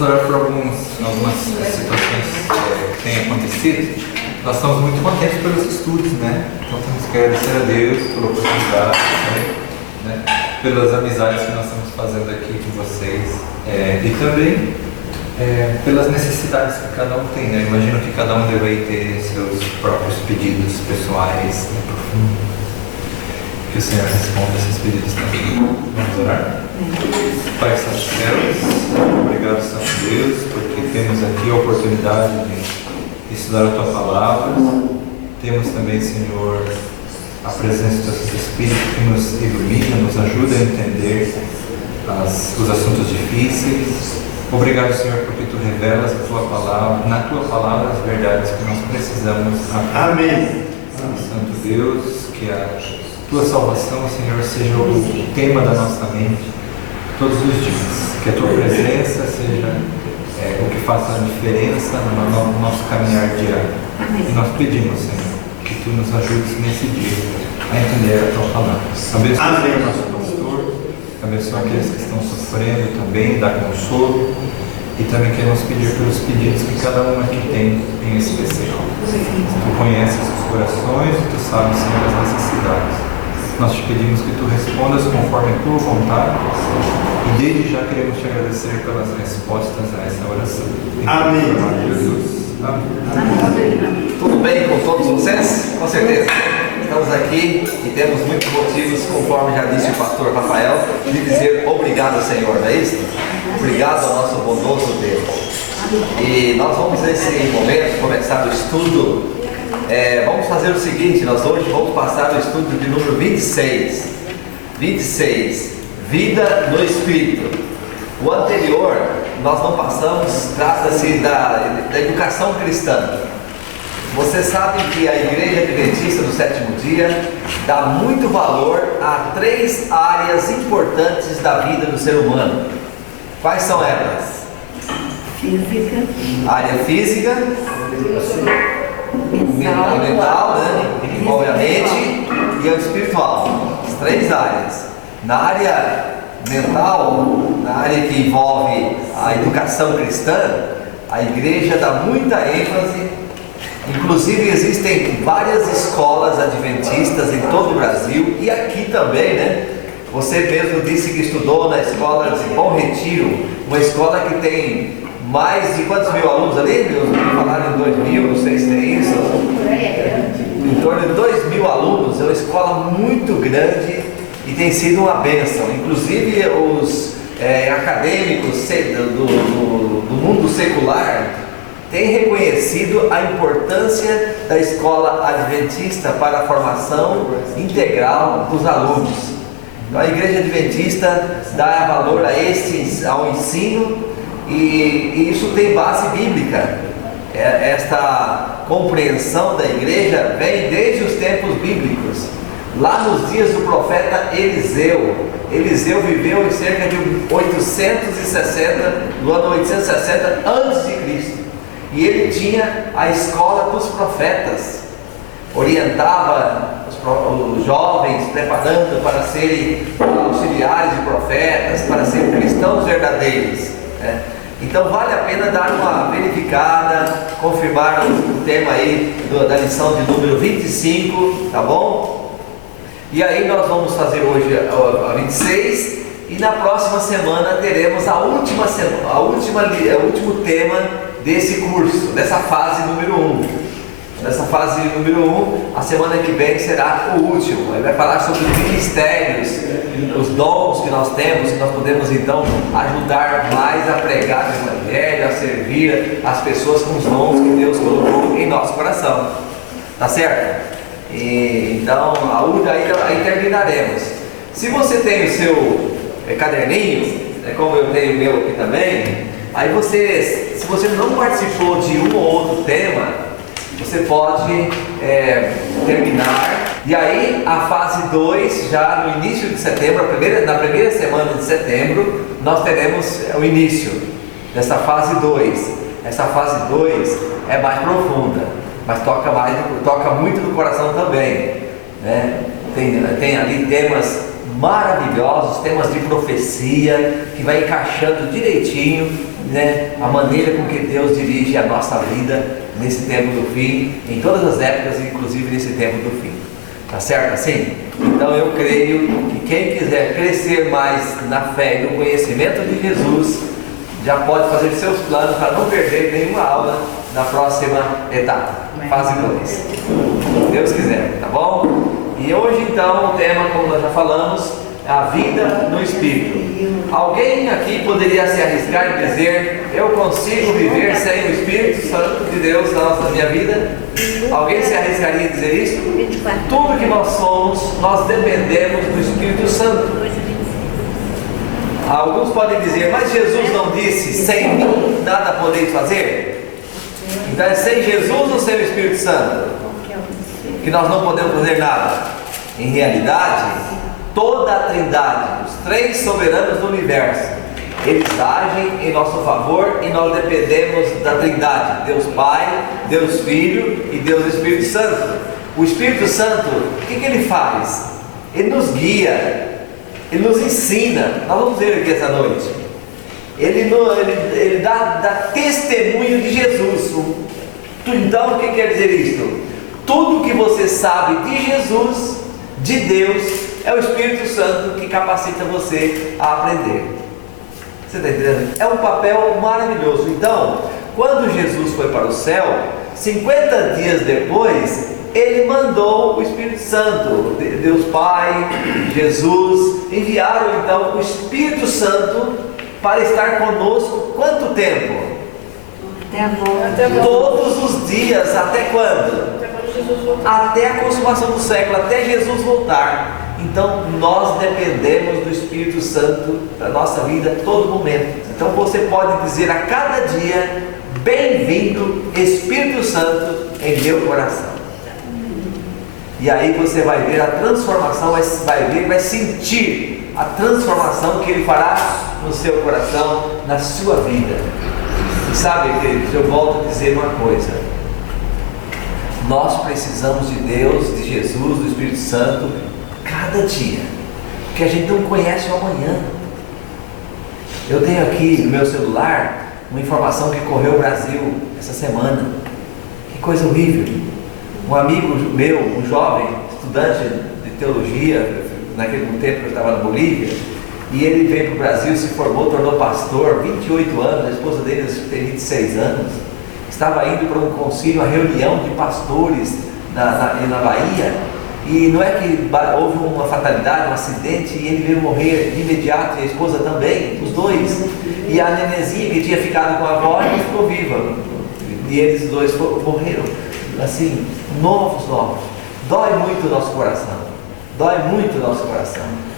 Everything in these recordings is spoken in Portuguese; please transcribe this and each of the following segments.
vamos orar por algumas situações que têm acontecido. Nós estamos muito contentes pelos estudos, né? Então temos que agradecer a Deus pela oportunidade, né? Pelas amizades que nós estamos fazendo aqui com vocês, e também pelas necessidades que cada um tem, né? Imagino que cada um deve ter seus próprios pedidos pessoais, né? Profundos. Que o Senhor responda esses pedidos também. Vamos orar? Pai Santo dos Céus, obrigado, Santo Deus, porque temos aqui a oportunidade de estudar a Tua Palavra. Temos também, Senhor, a presença do Teu Espírito que nos ilumina, nos ajuda a entender os assuntos difíceis. Obrigado, Senhor, porque Tu revelas na Tua Palavra as verdades que nós precisamos. Amém. Santo Deus, que a Tua salvação, Senhor, seja o tema da nossa mente todos os dias. Que a Tua presença seja o que faça a diferença no nosso caminhar diário. E nós pedimos, Senhor, que Tu nos ajudes nesse dia a entender a Tua Palavra. Abençoe o nosso pastor, abençoe aqueles que estão sofrendo também, dá consolo. E também queremos pedir pelos pedidos que cada um aqui tem em especial. Tu conheces os corações e Tu sabes, Senhor, as necessidades. Nós te pedimos que Tu respondas conforme a Tua vontade. E desde já queremos Te agradecer pelas respostas a essa oração. Amém. Jesus. Amém. Tudo bem com todos vocês? Com certeza. Estamos aqui e temos muitos motivos, conforme já disse o pastor Rafael, de dizer obrigado, Senhor, não é isso? Obrigado ao nosso bondoso Deus. E nós vamos nesse momento começar o estudo. Vamos fazer o seguinte, nós hoje vamos passar o estudo de número 26. 26, Vida no Espírito. O anterior, nós não passamos, trata-se da educação cristã. Você sabe que a Igreja Adventista do Sétimo Dia dá muito valor a 3 áreas importantes da vida do ser humano. Quais são elas? Física. Área física, mental, né? Envolve a mente e a espiritual. As 3 áreas. Na área mental, na área que envolve a educação cristã, a igreja dá muita ênfase. Inclusive existem várias escolas adventistas em todo o Brasil e aqui também, né? Você mesmo disse que estudou na escola de Bom Retiro, uma escola que tem mais de quantos mil alunos ali? Falaram em 2.000, não sei se tem isso. Em torno de 2.000 alunos, é uma escola muito grande e tem sido uma bênção. Inclusive os acadêmicos do mundo secular têm reconhecido a importância da escola adventista para a formação integral dos alunos. Então a Igreja Adventista dá valor ao ensino e isso tem base bíblica. Esta compreensão da igreja vem desde os tempos bíblicos. Lá nos dias do profeta Eliseu viveu em cerca de 860, no ano 860 a.C. E ele tinha a escola dos profetas, orientava os jovens, preparando para serem auxiliares de profetas, para serem cristãos verdadeiros, né? Então vale a pena dar uma verificada, confirmar o tema aí da lição de número 25, tá bom? E aí nós vamos fazer hoje a 26 e na próxima semana teremos o último tema desse curso, dessa fase número 1. Nessa fase número 1, a semana que vem será o último. Ele vai falar sobre os ministérios, os dons que nós temos, que nós podemos então ajudar mais a pregar o Evangelho, a servir as pessoas com os dons que Deus colocou em nosso coração. Tá certo? Então, aí terminaremos. Se você tem o seu caderninho, como eu tenho o meu aqui também, aí se você não participou de um ou outro tema, você pode terminar. E aí a fase 2, já no início de setembro, na primeira semana de setembro, nós teremos o início dessa fase 2. Essa fase 2 é mais profunda, mas toca muito no coração também, né? Tem ali temas maravilhosos, temas de profecia, que vai encaixando direitinho né, a maneira com que Deus dirige a nossa vida nesse tempo do fim, em todas as épocas, inclusive nesse tempo do fim. Tá certo assim? Então eu creio que quem quiser crescer mais na fé e no conhecimento de Jesus, já pode fazer seus planos para não perder nenhuma aula na próxima etapa, fase 2. Se Deus quiser, tá bom? E hoje então o tema, como nós já falamos, é a vida no Espírito. Alguém aqui poderia se arriscar e dizer: eu consigo viver sem o Espírito Santo de Deus na minha vida? Alguém se arriscaria a dizer isso? Tudo que nós somos, nós dependemos do Espírito Santo. Alguns podem dizer: mas Jesus não disse, sem mim nada podeis fazer? Então é sem Jesus ou sem o Espírito Santo que nós não podemos fazer nada? Em realidade, toda a Trindade, os 3 soberanos do universo, eles agem em nosso favor e nós dependemos da Trindade: Deus Pai, Deus Filho e Deus Espírito Santo. O Espírito Santo, o que ele faz? Ele nos guia, ele nos ensina. Nós vamos ver aqui essa noite. Ele dá testemunho de Jesus. Então, o que quer dizer isto? Tudo que você sabe de Jesus, de Deus, é o Espírito Santo que capacita você a aprender. Você está entendendo? É um papel maravilhoso. Então, quando Jesus foi para o céu, 50 dias depois, ele mandou o Espírito Santo. Deus Pai, Jesus, enviaram então o Espírito Santo para estar conosco. Quanto tempo? Até agora. Todos os dias. Até quando? Até a consumação do século, até Jesus voltar. Então nós dependemos do Espírito Santo para a nossa vida a todo momento. Então você pode dizer a cada dia: bem-vindo Espírito Santo em meu coração. E aí você vai ver a transformação, vai sentir a transformação que Ele fará no seu coração, na sua vida. E sabe, queridos, eu volto a dizer uma coisa: nós precisamos de Deus, de Jesus, do Espírito Santo cada dia, porque a gente não conhece o amanhã. Eu tenho aqui no meu celular uma informação que correu o Brasil essa semana. Que coisa horrível. Um amigo meu, um jovem estudante de teologia, naquele tempo que eu estava na Bolívia, e ele veio para o Brasil, se formou, tornou pastor, 28 anos, a esposa dele tem 26 anos, estava indo para um concílio, uma reunião de pastores na Bahia, e não é que houve uma fatalidade, um acidente, e ele veio morrer de imediato, e a esposa também, os dois, e a nenenzinha que tinha ficado com a avó não ficou viva, e eles dois morreram, assim, novos. Dói muito o nosso coração,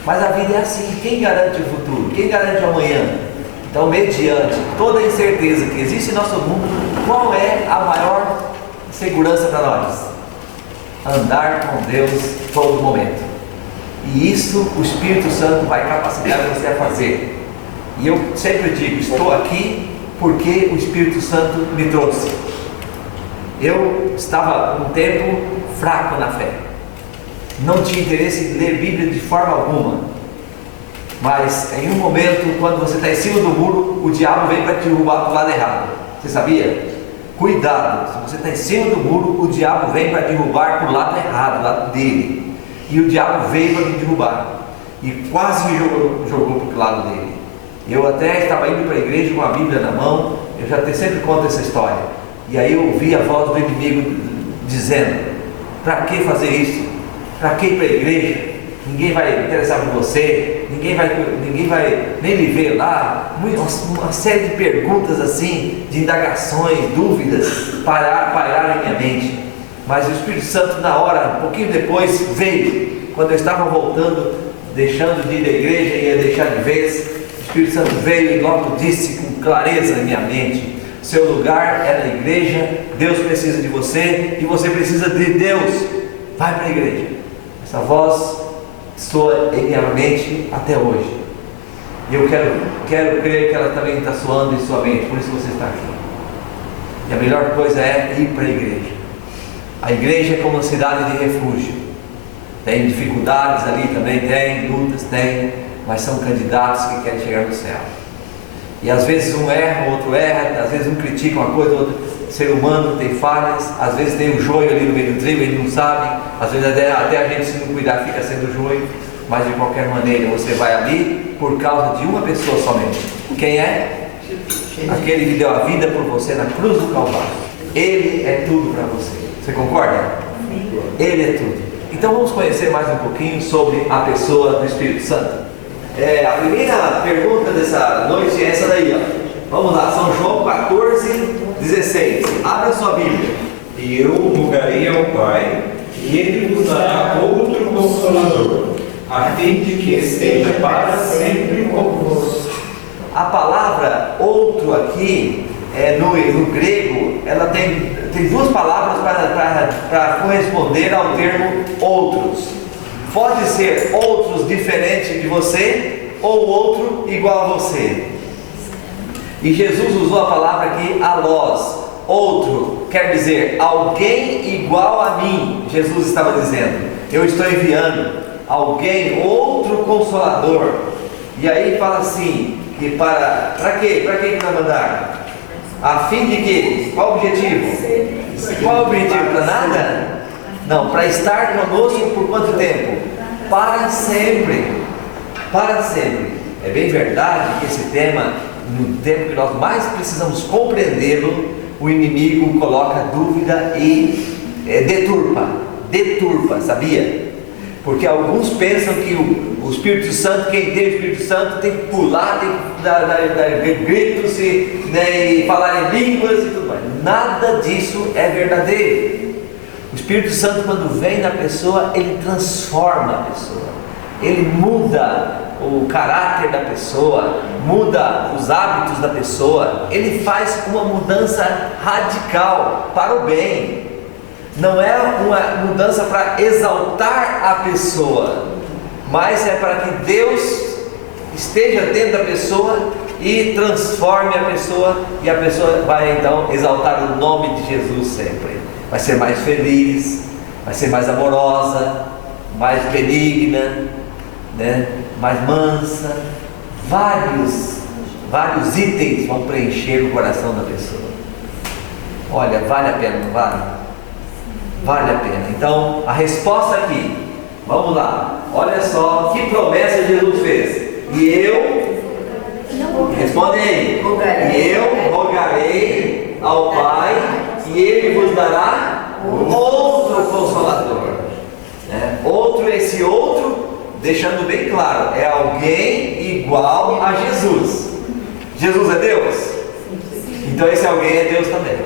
mas a vida é assim. Quem garante o futuro? Quem garante o amanhã? Então, mediante toda a incerteza que existe em nosso mundo, qual é a maior segurança para nós? Andar com Deus todo momento. E isso o Espírito Santo vai capacitar você a fazer. E eu sempre digo: estou aqui porque o Espírito Santo me trouxe. Eu estava um tempo fraco na fé, não tinha interesse em ler Bíblia de forma alguma, mas em um momento, quando você está em cima do muro, o diabo vem para te derrubar do lado errado. Você sabia? Cuidado, se você está em cima do muro, o diabo vem para derrubar para o lado errado, do lado dele. E o diabo veio para me derrubar e quase me jogou para o lado dele. Eu até estava indo para a igreja com a Bíblia na mão. Eu sempre conto essa história. E aí eu ouvi a voz do inimigo dizendo: para que fazer isso? Para que ir para a igreja? Ninguém vai interessar por você, ninguém vai nem lhe ver lá. Uma série de perguntas assim, de indagações, dúvidas, pairaram em minha mente. Mas o Espírito Santo, na hora, um pouquinho depois, veio. Quando eu estava voltando, deixando de ir à igreja e ia deixar de vez, o Espírito Santo veio e logo disse com clareza em minha mente: seu lugar é na igreja, Deus precisa de você e você precisa de Deus. Vai para a igreja. Essa voz soa em minha mente até hoje. E eu quero crer que ela também está soando em sua mente, por isso você está aqui. E a melhor coisa é ir para a igreja. A igreja é como uma cidade de refúgio. Tem dificuldades ali também, tem lutas, tem, mas são candidatos que querem chegar no céu. E às vezes um erra, o outro erra, às vezes um critica uma coisa, o outro ser humano tem falhas, às vezes tem um joio ali no meio do trigo, ele não sabe, às vezes até a gente, se não cuidar, fica sendo joio, mas de qualquer maneira você vai ali por causa de uma pessoa somente. Quem é? Aquele que deu a vida por você na cruz do Calvário. Ele é tudo para você. Você concorda? Ele é tudo. Então vamos conhecer mais um pouquinho sobre a pessoa do Espírito Santo. A primeira pergunta dessa noite é essa daí, ó. Vamos lá, São João 14:16. Abre a sua Bíblia. E eu rogarei ao Pai, e Ele vos dará outro Consolador, a fim de que esteja para sempre convosco. A palavra outro aqui, no grego, ela tem duas palavras para corresponder ao termo outros. Pode ser outros diferentes de você, ou outro igual a você. E Jesus usou a palavra aqui, alós, outro, quer dizer, alguém igual a mim. Jesus estava dizendo, eu estou enviando alguém, outro Consolador. E aí fala assim, que para quê? Para quem que vai mandar? A fim de quê? Qual o objetivo? Qual o objetivo? Para nada? Não, para estar conosco por quanto tempo? Para sempre. Para sempre. É bem verdade que esse tema, no tempo que nós mais precisamos compreendê-lo, o inimigo coloca dúvida e deturpa, sabia? Porque alguns pensam que o Espírito Santo, quem tem o Espírito Santo tem que pular, tem que dar gritos e falar em línguas e tudo mais. Nada disso é verdadeiro. O Espírito Santo, quando vem na pessoa, ele transforma a pessoa, ele muda o caráter da pessoa, muda os hábitos da pessoa, ele faz uma mudança radical para o bem. Não é uma mudança para exaltar a pessoa, mas é para que Deus esteja dentro da pessoa e transforme a pessoa, e a pessoa vai então exaltar o nome de Jesus sempre. Vai ser mais feliz, vai ser mais amorosa, mais benigna, né? Mais mansa. Vários itens vão preencher o coração da pessoa. Olha, vale a pena, não vale? Vale a pena. Então, a resposta aqui, vamos lá, olha só que promessa Jesus fez. E eu, responde aí, e eu rogarei ao Pai, e Ele vos dará outro Consolador. Esse outro, deixando bem claro, é alguém igual a Jesus. Jesus é Deus? Então esse alguém é Deus também.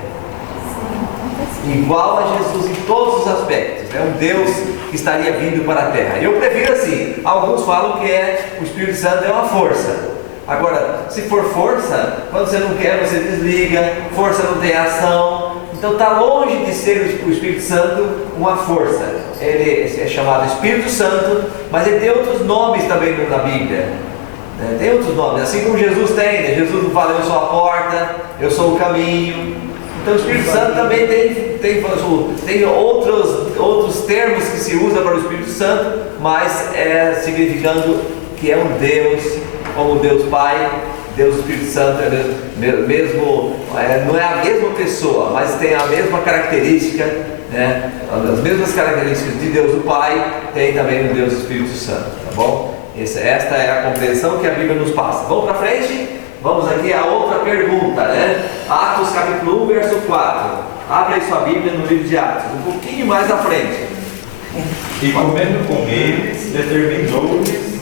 Igual a Jesus em todos os aspectos. É um Deus que estaria vindo para a terra. Eu prefiro assim. Alguns falam que o Espírito Santo é uma força. Agora, se for força, quando você não quer, você desliga. Força não tem ação. Então está longe de ser o Espírito Santo uma força. Ele é chamado Espírito Santo, mas ele tem outros nomes também na Bíblia. Tem outros nomes, assim como Jesus tem, né? Jesus não fala, eu sou a porta, eu sou o caminho. Então o Espírito Santo também tem outros termos que se usa para o Espírito Santo, mas significando que é um Deus, como Deus Pai, Deus Espírito Santo não é a mesma pessoa, mas tem a mesma característica, né? As mesmas características de Deus o Pai, tem também no Deus Espírito Santo, tá bom? Esta é a compreensão que a Bíblia nos passa. Vamos para frente? Vamos aqui a outra pergunta, né? Atos capítulo 1, verso 4. Abre aí sua Bíblia no livro de Atos, um pouquinho mais à frente. E comendo com eles, determinou-lhes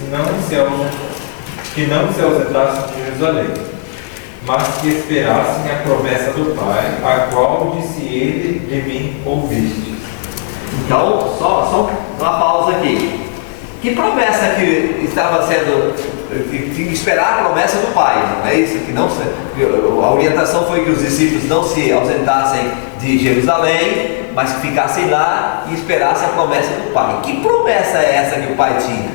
que não se ausentassem de Jerusalém, mas que esperassem a promessa do Pai, a qual disse ele, de mim ouvistes. Então, só uma pausa aqui. Que promessa que estava sendo, que tinha que esperar a promessa do Pai, não é isso? A orientação foi que os discípulos não se ausentassem de Jerusalém, mas que ficassem lá e esperassem a promessa do Pai. Que promessa é essa que o Pai tinha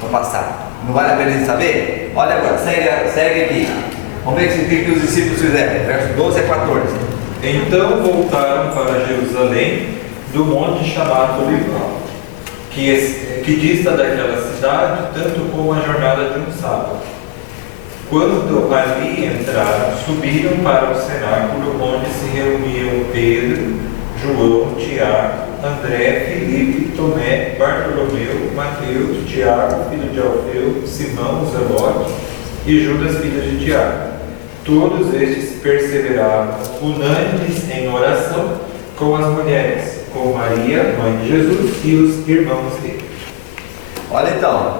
para passar? Não vale a pena ele saber? Olha agora, segue aqui. Vamos ver o que os discípulos fizeram, versos 12 a 14. Então voltaram para Jerusalém, do monte chamado Olivão, que dista daquela cidade tanto como a jornada de um sábado. Quando ali entraram, subiram para o cenáculo, onde se reuniam Pedro, João, Tiago, André, Filipe, Tomé, Bartolomeu, Mateus, Tiago, filho de Alfeu, Simão, Zelote e Judas, filho de Tiago. Todos estes perseveravam, unânimes em oração, com as mulheres, com Maria, mãe de Jesus, e os irmãos dele. Olha então,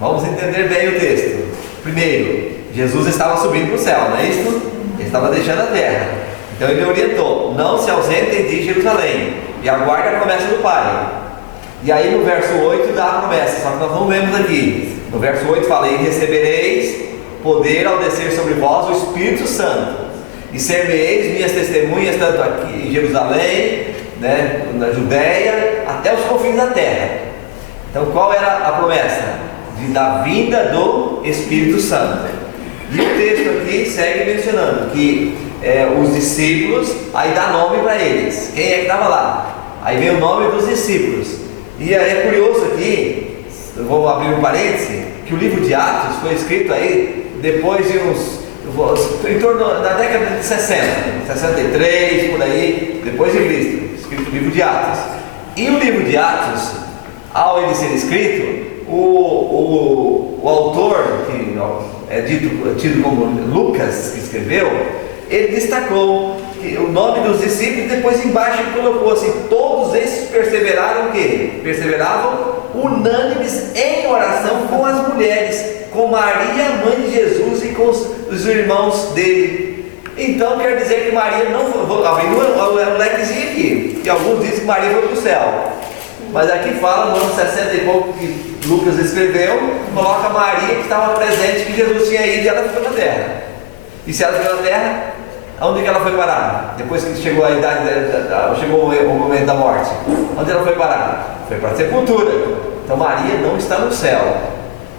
vamos entender bem o texto. Primeiro, Jesus estava subindo para o céu, não é isso? Ele estava deixando a terra. Então ele orientou: não se ausentem de Jerusalém, e aguardem a promessa do Pai. E aí no verso 8 dá a promessa, só que nós não vemos aqui. No verso 8 fala: e recebereis poder ao descer sobre vós o Espírito Santo, e ser-me-eis minhas testemunhas, tanto aqui em Jerusalém, né, na Judéia, até os confins da terra. Então qual era a promessa? Da vinda do Espírito Santo. E o texto aqui segue mencionando que os discípulos, aí dá nome para eles. Quem é que estava lá? Aí vem o nome dos discípulos. E aí é curioso aqui, eu vou abrir um parêntese, que o livro de Atos foi escrito aí depois de em torno da década de 60, 63, por aí, depois de Cristo, escrito o livro de Atos. E o livro de Atos, ao ele ser escrito, o autor, que é tido como Lucas, que escreveu, ele destacou que o nome dos discípulos, depois embaixo ele colocou assim: todos esses perseveraram o quê? Perseveravam unânimes em oração com as mulheres, com Maria, mãe de Jesus, e com os irmãos dele. Então quer dizer que Maria não foi, vou abrir um lequezinho aqui, que alguns dizem que Maria foi para o céu. Mas aqui fala, no ano 60 e pouco que Lucas escreveu, coloca Maria que estava presente, que Jesus tinha ido, e ela ficou na terra. E se ela ficou na terra, aonde que ela foi parar? Depois que chegou a idade, chegou o momento da morte, onde ela foi parar? Foi para a sepultura. Então Maria não está no céu.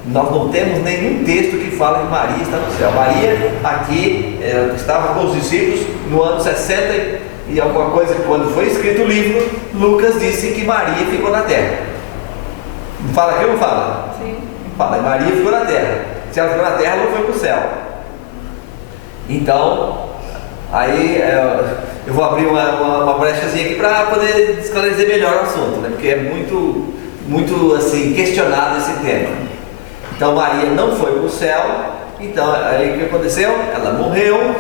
Nós não temos nenhum texto que fala que Maria está no céu. Maria aqui estava com os discípulos no ano 60 e alguma coisa, quando foi escrito o livro, Lucas disse que Maria ficou na terra. Fala aqui ou não fala? Sim. Fala, Maria ficou na terra. Se ela ficou na terra, ela não foi para o céu. Então, aí eu vou abrir uma brechazinha aqui para poder esclarecer melhor o assunto, né? Porque é muito assim, questionado esse tema. Então Maria não foi para o céu. Então aí o que aconteceu? Ela morreu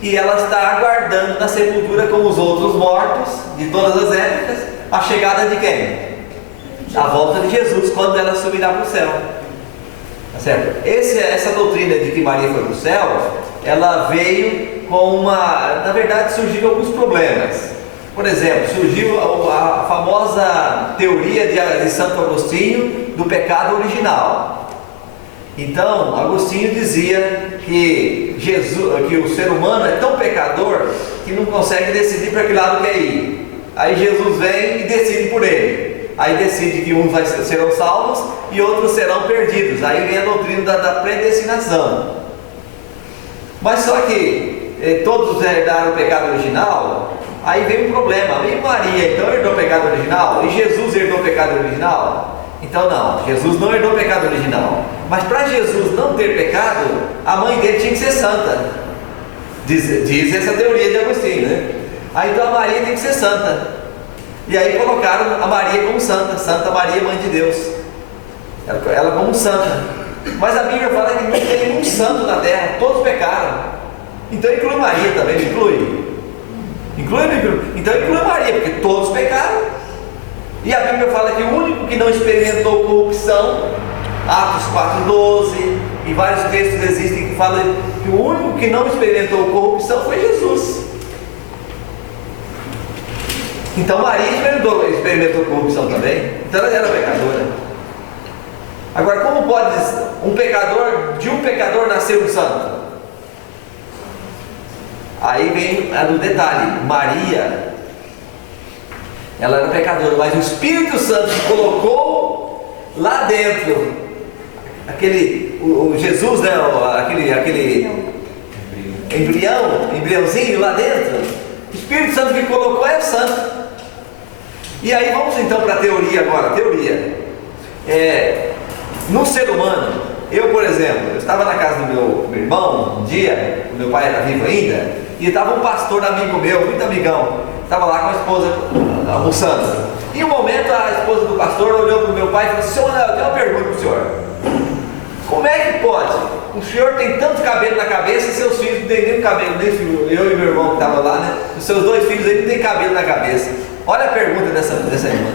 e ela está aguardando na sepultura, como os outros mortos de todas as épocas, a chegada de quem? A volta de Jesus, quando ela subirá para o céu. Tá certo? Essa doutrina de que Maria foi para o céu, ela veio com na verdade surgiram alguns problemas. Por exemplo, surgiu a famosa teoria de Santo Agostinho do pecado original. Então, Agostinho dizia que o ser humano é tão pecador que não consegue decidir para que lado quer ir. Aí Jesus vem e decide por ele. Aí decide que uns serão salvos e outros serão perdidos. Aí vem a doutrina da predestinação. Mas só que todos herdaram o pecado original. Aí vem um problema. E Maria então herdou o pecado original? E Jesus herdou o pecado original? Então não, Jesus não herdou o pecado original. Mas para Jesus não ter pecado, a mãe dele tinha que ser santa. Diz essa teoria de Agostinho, né? Aí então a Maria tem que ser santa. E aí colocaram a Maria como santa, Santa Maria, mãe de Deus. Ela como santa. Mas a Bíblia fala que não tem nenhum santo na terra, todos pecaram. Então inclui Maria também, não inclui? Inclui ou não inclui? Então inclui Maria, porque todos pecaram. E a Bíblia fala que o único que não experimentou corrupção, Atos 4,12, e vários textos existem que falam que o único que não experimentou corrupção foi Jesus. Então Maria experimentou corrupção também, então ela era pecadora. Agora, como pode de um pecador nascer um santo? Aí vem o detalhe: Maria, ela era pecadora, mas o Espírito Santo colocou lá dentro o Jesus, né? Aquele embriãozinho lá dentro. O Espírito Santo que colocou é o santo. E aí vamos então para a teoria agora. No ser humano, Eu, por exemplo, eu estava na casa do meu irmão um dia, o meu pai era vivo ainda, e estava um pastor amigo meu, muito amigão, estava lá com a esposa almoçando. E um momento a esposa do pastor olhou para o meu pai e falou assim: senhor, eu tenho uma pergunta para o senhor. Como é que pode? O senhor tem tanto cabelo na cabeça e seus filhos não têm nenhum cabelo, nem eu e meu irmão que estavam lá, né? Os seus 2 filhos aí não têm cabelo na cabeça. Olha a pergunta dessa irmã.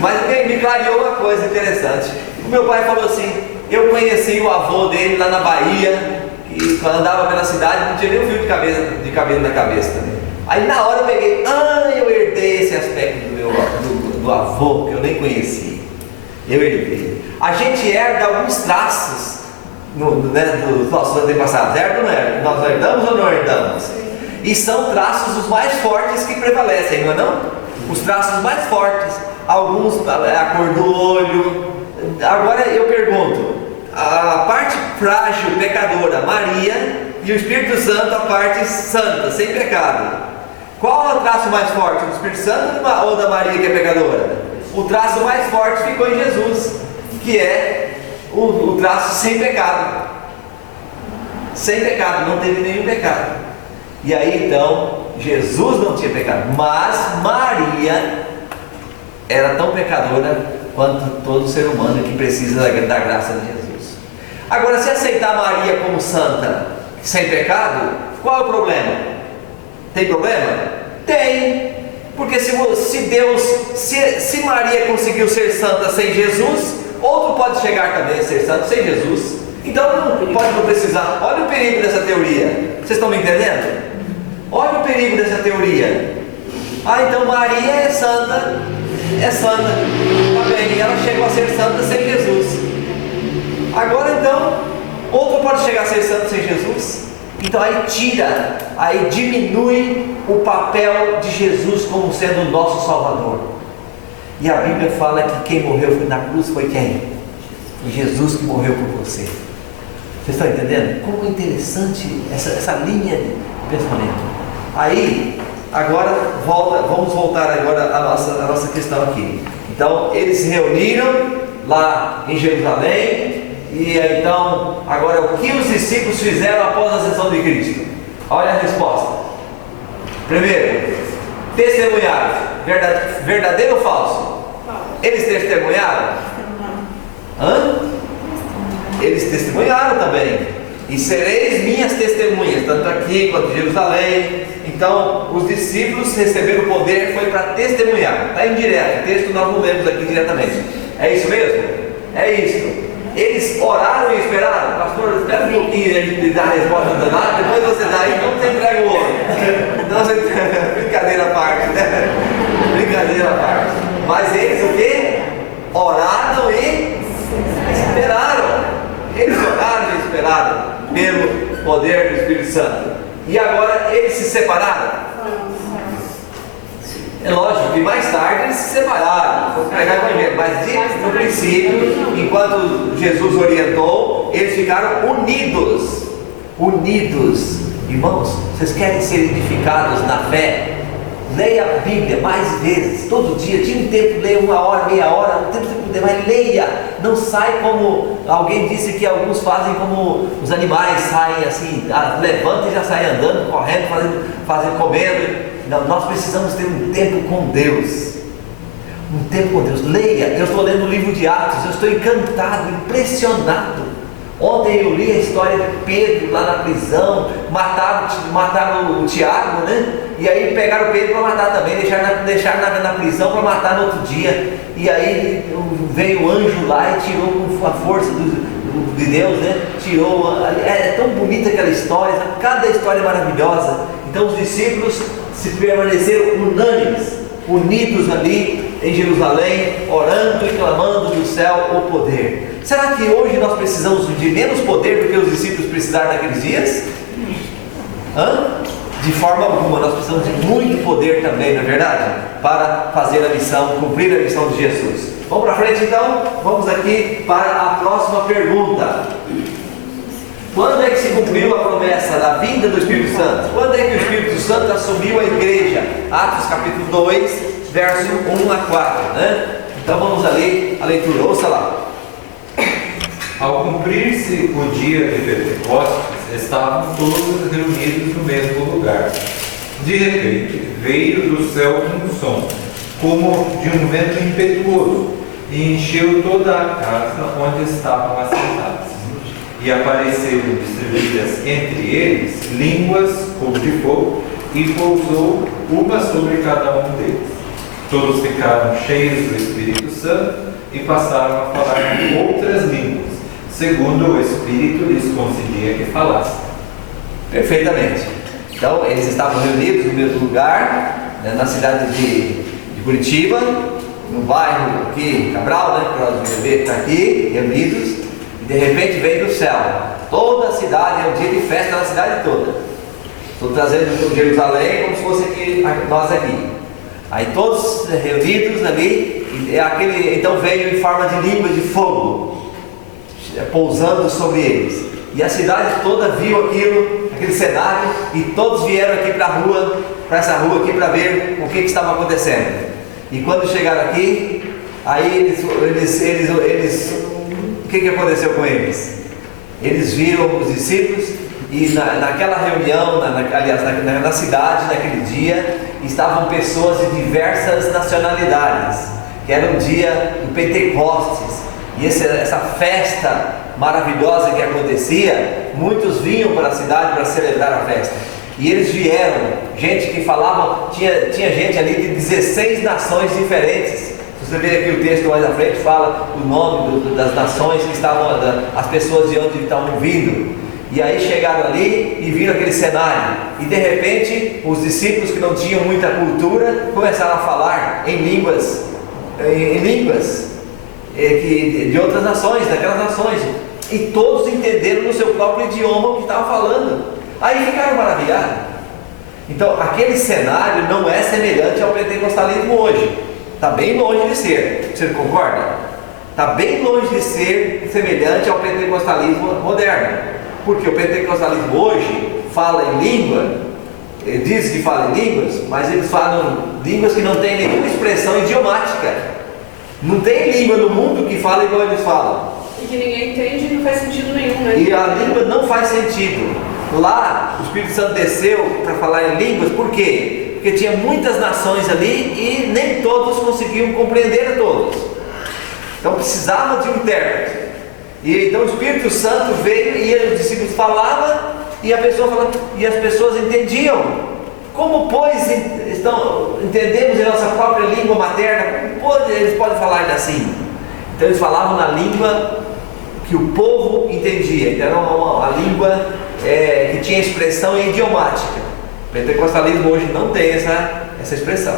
Mas me clareou uma coisa interessante. O meu pai falou assim: eu conheci o avô dele lá na Bahia, e quando andava pela cidade não tinha nenhum fio de cabelo na cabeça também. Aí na hora eu peguei, eu herdei esse aspecto do avô que eu nem conhecia. Eu herdei. A gente herda alguns traços dos nossos antepassados. Herda ou não herda? Nós herdamos ou não herdamos? E são traços os mais fortes que prevalecem, não é não? Os traços mais fortes. Alguns, a cor do olho. Agora eu pergunto, a parte frágil, pecadora, Maria, e o Espírito Santo, a parte santa, sem pecado. Qual é o traço mais forte? Do Espírito Santo ou da Maria, que é pecadora? O traço mais forte ficou em Jesus, que é o traço sem pecado. Sem pecado, não teve nenhum pecado. E aí então, Jesus não tinha pecado, mas Maria era tão pecadora quanto todo ser humano que precisa da graça de Jesus. Agora, se aceitar Maria como santa, sem pecado, qual é o problema? Tem problema? Tem, porque se Maria conseguiu ser santa sem Jesus, outro pode chegar também a ser santo sem Jesus. Então não precisar. Olha o perigo dessa teoria. Vocês estão me entendendo? Olha o perigo dessa teoria. Então Maria é santa, tá bem, e ela chegou a ser santa sem Jesus. Agora então, outro pode chegar a ser santo sem Jesus? Então aí diminui o papel de Jesus como sendo o nosso Salvador. E a Bíblia fala que quem morreu na cruz foi quem? Foi Jesus que morreu por você. Vocês estão entendendo? Como é interessante essa linha de pensamento. Aí, agora vamos voltar agora à nossa questão aqui. Então, eles se reuniram lá em Jerusalém. E então, agora o que os discípulos fizeram após a ascensão de Cristo? Olha a resposta. Primeiro, testemunharam. Verdadeiro ou falso? Eles testemunharam? Eles testemunharam também. E sereis minhas testemunhas, tanto aqui quanto em Jerusalém. Então, os discípulos receberam o poder, foi para testemunhar. Está indireto, o texto nós não lemos aqui diretamente. É isso mesmo? É isso. Eles oraram e esperaram. Pastor, espera um pouquinho de dar a resposta danada, depois você dá aí, então você entrega o outro. Brincadeira à parte, né? Brincadeira à parte. Mas eles o quê? Oraram e esperaram. Eles oraram e esperaram pelo poder do Espírito Santo. E agora eles se separaram. É lógico que mais tarde eles se separaram, foram pregar o evangelho, mas no princípio, enquanto Jesus orientou, eles ficaram unidos. Irmãos, vocês querem ser edificados na fé? Leia a Bíblia mais vezes, todo dia. Tira um tempo, leia 1 hora, meia hora, o tempo que você puder, mas leia. Não sai como alguém disse que alguns fazem, como os animais saem assim, levantam e já saem andando, correndo, fazendo comendo. Não, nós precisamos ter um tempo com Deus. Um tempo com Deus. Leia. Eu estou lendo o livro de Atos. Eu estou encantado, impressionado. Ontem eu li a história de Pedro lá na prisão. Mataram o Tiago, né? E aí pegaram o Pedro para matar também. Deixaram na prisão para matar no outro dia. E aí veio o anjo lá e tirou com a força de Deus, né? Tirou. É tão bonita aquela história. Cada história é maravilhosa. Então os discípulos se permaneceram unânimes, unidos ali em Jerusalém, orando e clamando do céu o poder. Será que hoje nós precisamos de menos poder do que os discípulos precisaram naqueles dias? De forma alguma, nós precisamos de muito poder também, não é verdade? Para fazer a missão, cumprir a missão de Jesus. Vamos para frente então? Vamos aqui para a próxima pergunta. Quando é que se cumpriu a promessa da vinda do Espírito Santo? Quando é que o Espírito Santo assumiu a igreja? Atos capítulo 2, verso 1 a 4, né? Então vamos ali a leitura, ouça lá. Ao cumprir-se o dia de Pentecostes, estavam todos reunidos no mesmo lugar. De repente, veio do céu um som, como de um vento impetuoso, e encheu toda a casa onde estavam assentados. E apareceram distribuídas entre eles línguas como de fogo, e pousou uma sobre cada um deles. Todos ficaram cheios do Espírito Santo e passaram a falar outras línguas, segundo o Espírito lhes concedia que falassem. Perfeitamente. Então, eles estavam reunidos no mesmo lugar, né, na cidade de Curitiba, no bairro aqui, Cabral, né, que nós vamos ver, está aqui, reunidos, e de repente vem do céu. Toda a cidade, é um dia de festa na cidade toda. Estou trazendo Jerusalém como se fosse aqui, nós aqui. Aí todos reunidos ali, então veio em forma de língua de fogo, pousando sobre eles. E a cidade toda viu aquele cenário, e todos vieram aqui para essa rua aqui, para ver o que estava acontecendo. E quando chegaram aqui, aí o que aconteceu com eles? Eles viram os discípulos, e naquela reunião, aliás, na cidade, naquele dia, estavam pessoas de diversas nacionalidades, que era o dia do Pentecostes, e essa festa maravilhosa que acontecia, muitos vinham para a cidade para celebrar a festa. E eles vieram, gente que falava, tinha gente ali de 16 nações diferentes. Se você ver aqui o texto mais à frente, fala o nome das nações que estavam, as pessoas de onde estavam vindo. E aí chegaram ali e viram aquele cenário. E de repente, os discípulos que não tinham muita cultura começaram a falar em línguas de outras nações, daquelas nações. E todos entenderam no seu próprio idioma o que estavam falando. Aí ficaram maravilhados. Então, aquele cenário não é semelhante ao pentecostalismo hoje. Está bem longe de ser. Você concorda? Está bem longe de ser semelhante ao pentecostalismo moderno. Porque o pentecostalismo hoje fala em língua, diz que fala em línguas, mas eles falam línguas que não têm nenhuma expressão idiomática. Não tem língua no mundo que fala igual eles falam. E que ninguém entende e não faz sentido nenhum, né? E a língua não faz sentido. Lá, o Espírito Santo desceu para falar em línguas, por quê? Porque tinha muitas nações ali e nem todos conseguiam compreender a todos. Então precisava de um intérprete. E então o Espírito Santo veio e os discípulos falavam e as pessoas entendiam. Como, pois, entendemos em nossa própria língua materna, como eles podem falar assim? Então eles falavam na língua que o povo entendia. Então era uma língua que tinha expressão idiomática. O pentecostalismo hoje não tem essa expressão.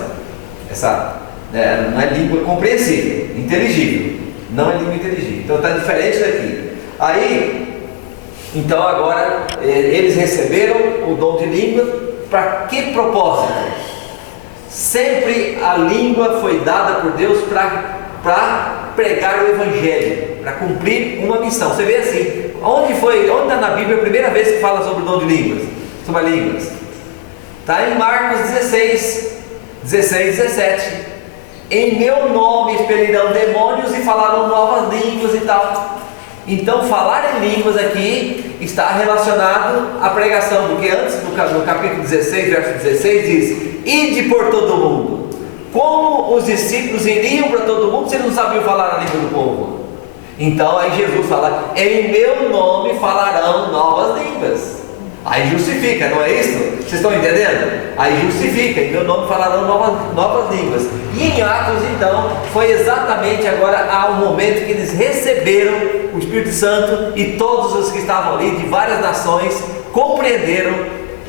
Não é língua compreensível, inteligível. Não é língua inteligível. Então está diferente daqui. Aí, então agora eles receberam o dom de língua. Para que propósito? Sempre a língua foi dada por Deus para pregar o Evangelho, para cumprir uma missão. Você vê assim, onde está na Bíblia a primeira vez que fala sobre o dom de línguas? Sobre línguas? Está em Marcos 16, 17. Em meu nome expelirão demônios e falarão novas línguas e tal. Então falar em línguas aqui está relacionado à pregação, porque antes no capítulo 16, verso 16 diz: ide por todo mundo. Como os discípulos iriam para todo mundo se eles não sabiam falar a língua do povo? Então aí Jesus fala: em meu nome falarão novas línguas. Aí justifica, não é isso? Vocês estão entendendo? Aí justifica, em meu nome falarão novas línguas. E em Atos então, foi exatamente agora ao momento que eles receberam o Espírito Santo, e todos os que estavam ali de várias nações compreenderam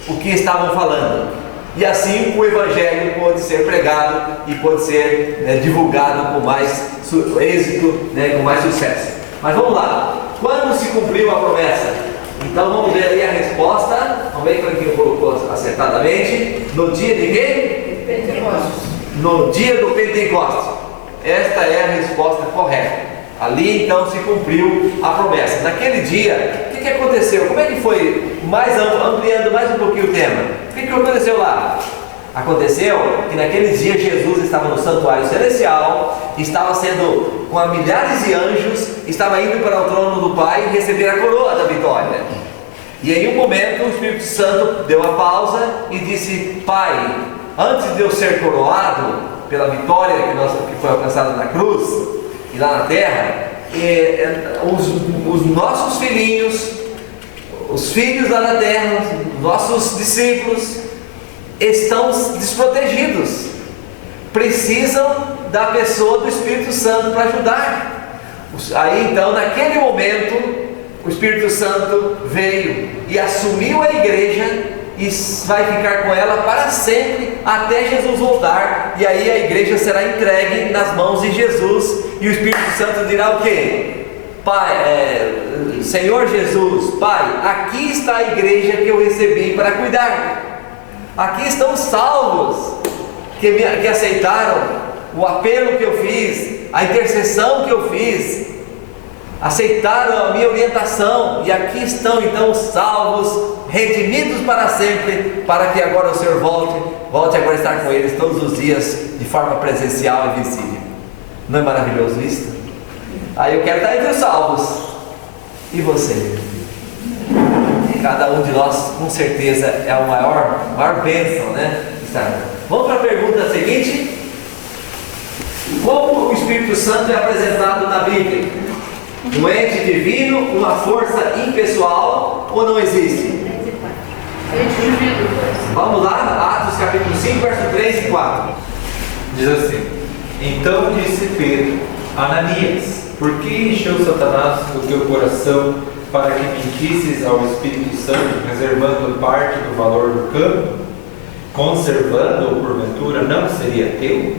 o que estavam falando. E assim o Evangelho pôde ser pregado e pôde ser divulgado com mais êxito, com mais sucesso. Mas vamos lá, quando se cumpriu a promessa? Então vamos ver aí a resposta. Vamos ver como é que eu colocou acertadamente. No dia de quê? Pentecostes. No dia do Pentecostes. Esta é a resposta correta. Ali então se cumpriu a promessa. Naquele dia, o que aconteceu? Como é que foi? Ampliando mais um pouquinho o tema. O que aconteceu lá? Aconteceu que naqueles dias Jesus estava no santuário celestial, estava sendo com milhares de anjos, estava indo para o trono do Pai receber a coroa da vitória. E em um momento o Espírito Santo deu a pausa e disse: Pai, antes de eu ser coroado pela vitória que foi alcançada na cruz e lá na terra, os nossos filhinhos, os filhos lá na terra, os nossos discípulos estão desprotegidos, precisam da pessoa do Espírito Santo para ajudar. Aí então, naquele momento, o Espírito Santo veio e assumiu a igreja e vai ficar com ela para sempre até Jesus voltar. E aí a igreja será entregue nas mãos de Jesus e o Espírito Santo dirá o quê? Pai, Senhor Jesus, Pai, aqui está a igreja que eu recebi para cuidar. Aqui estão os salvos que aceitaram o apelo que eu fiz, a intercessão que eu fiz, aceitaram a minha orientação, e aqui estão então os salvos, redimidos para sempre, para que agora o Senhor volte agora a estar com eles todos os dias, de forma presencial e visível. Não é maravilhoso isso? Aí eu quero estar entre os salvos. E você? Cada um de nós, com certeza, é a maior bênção, né? Vamos para a pergunta seguinte: como o Espírito Santo é apresentado na Bíblia? Um ente divino, uma força impessoal, ou não existe? Ente divino. Vamos lá, Atos capítulo 5, verso 3 e 4. Diz assim: Então disse Pedro: Ananias, por que encheu Satanás o teu coração para que mentisses ao Espírito Santo, reservando parte do valor do campo? Conservando-o porventura não seria teu?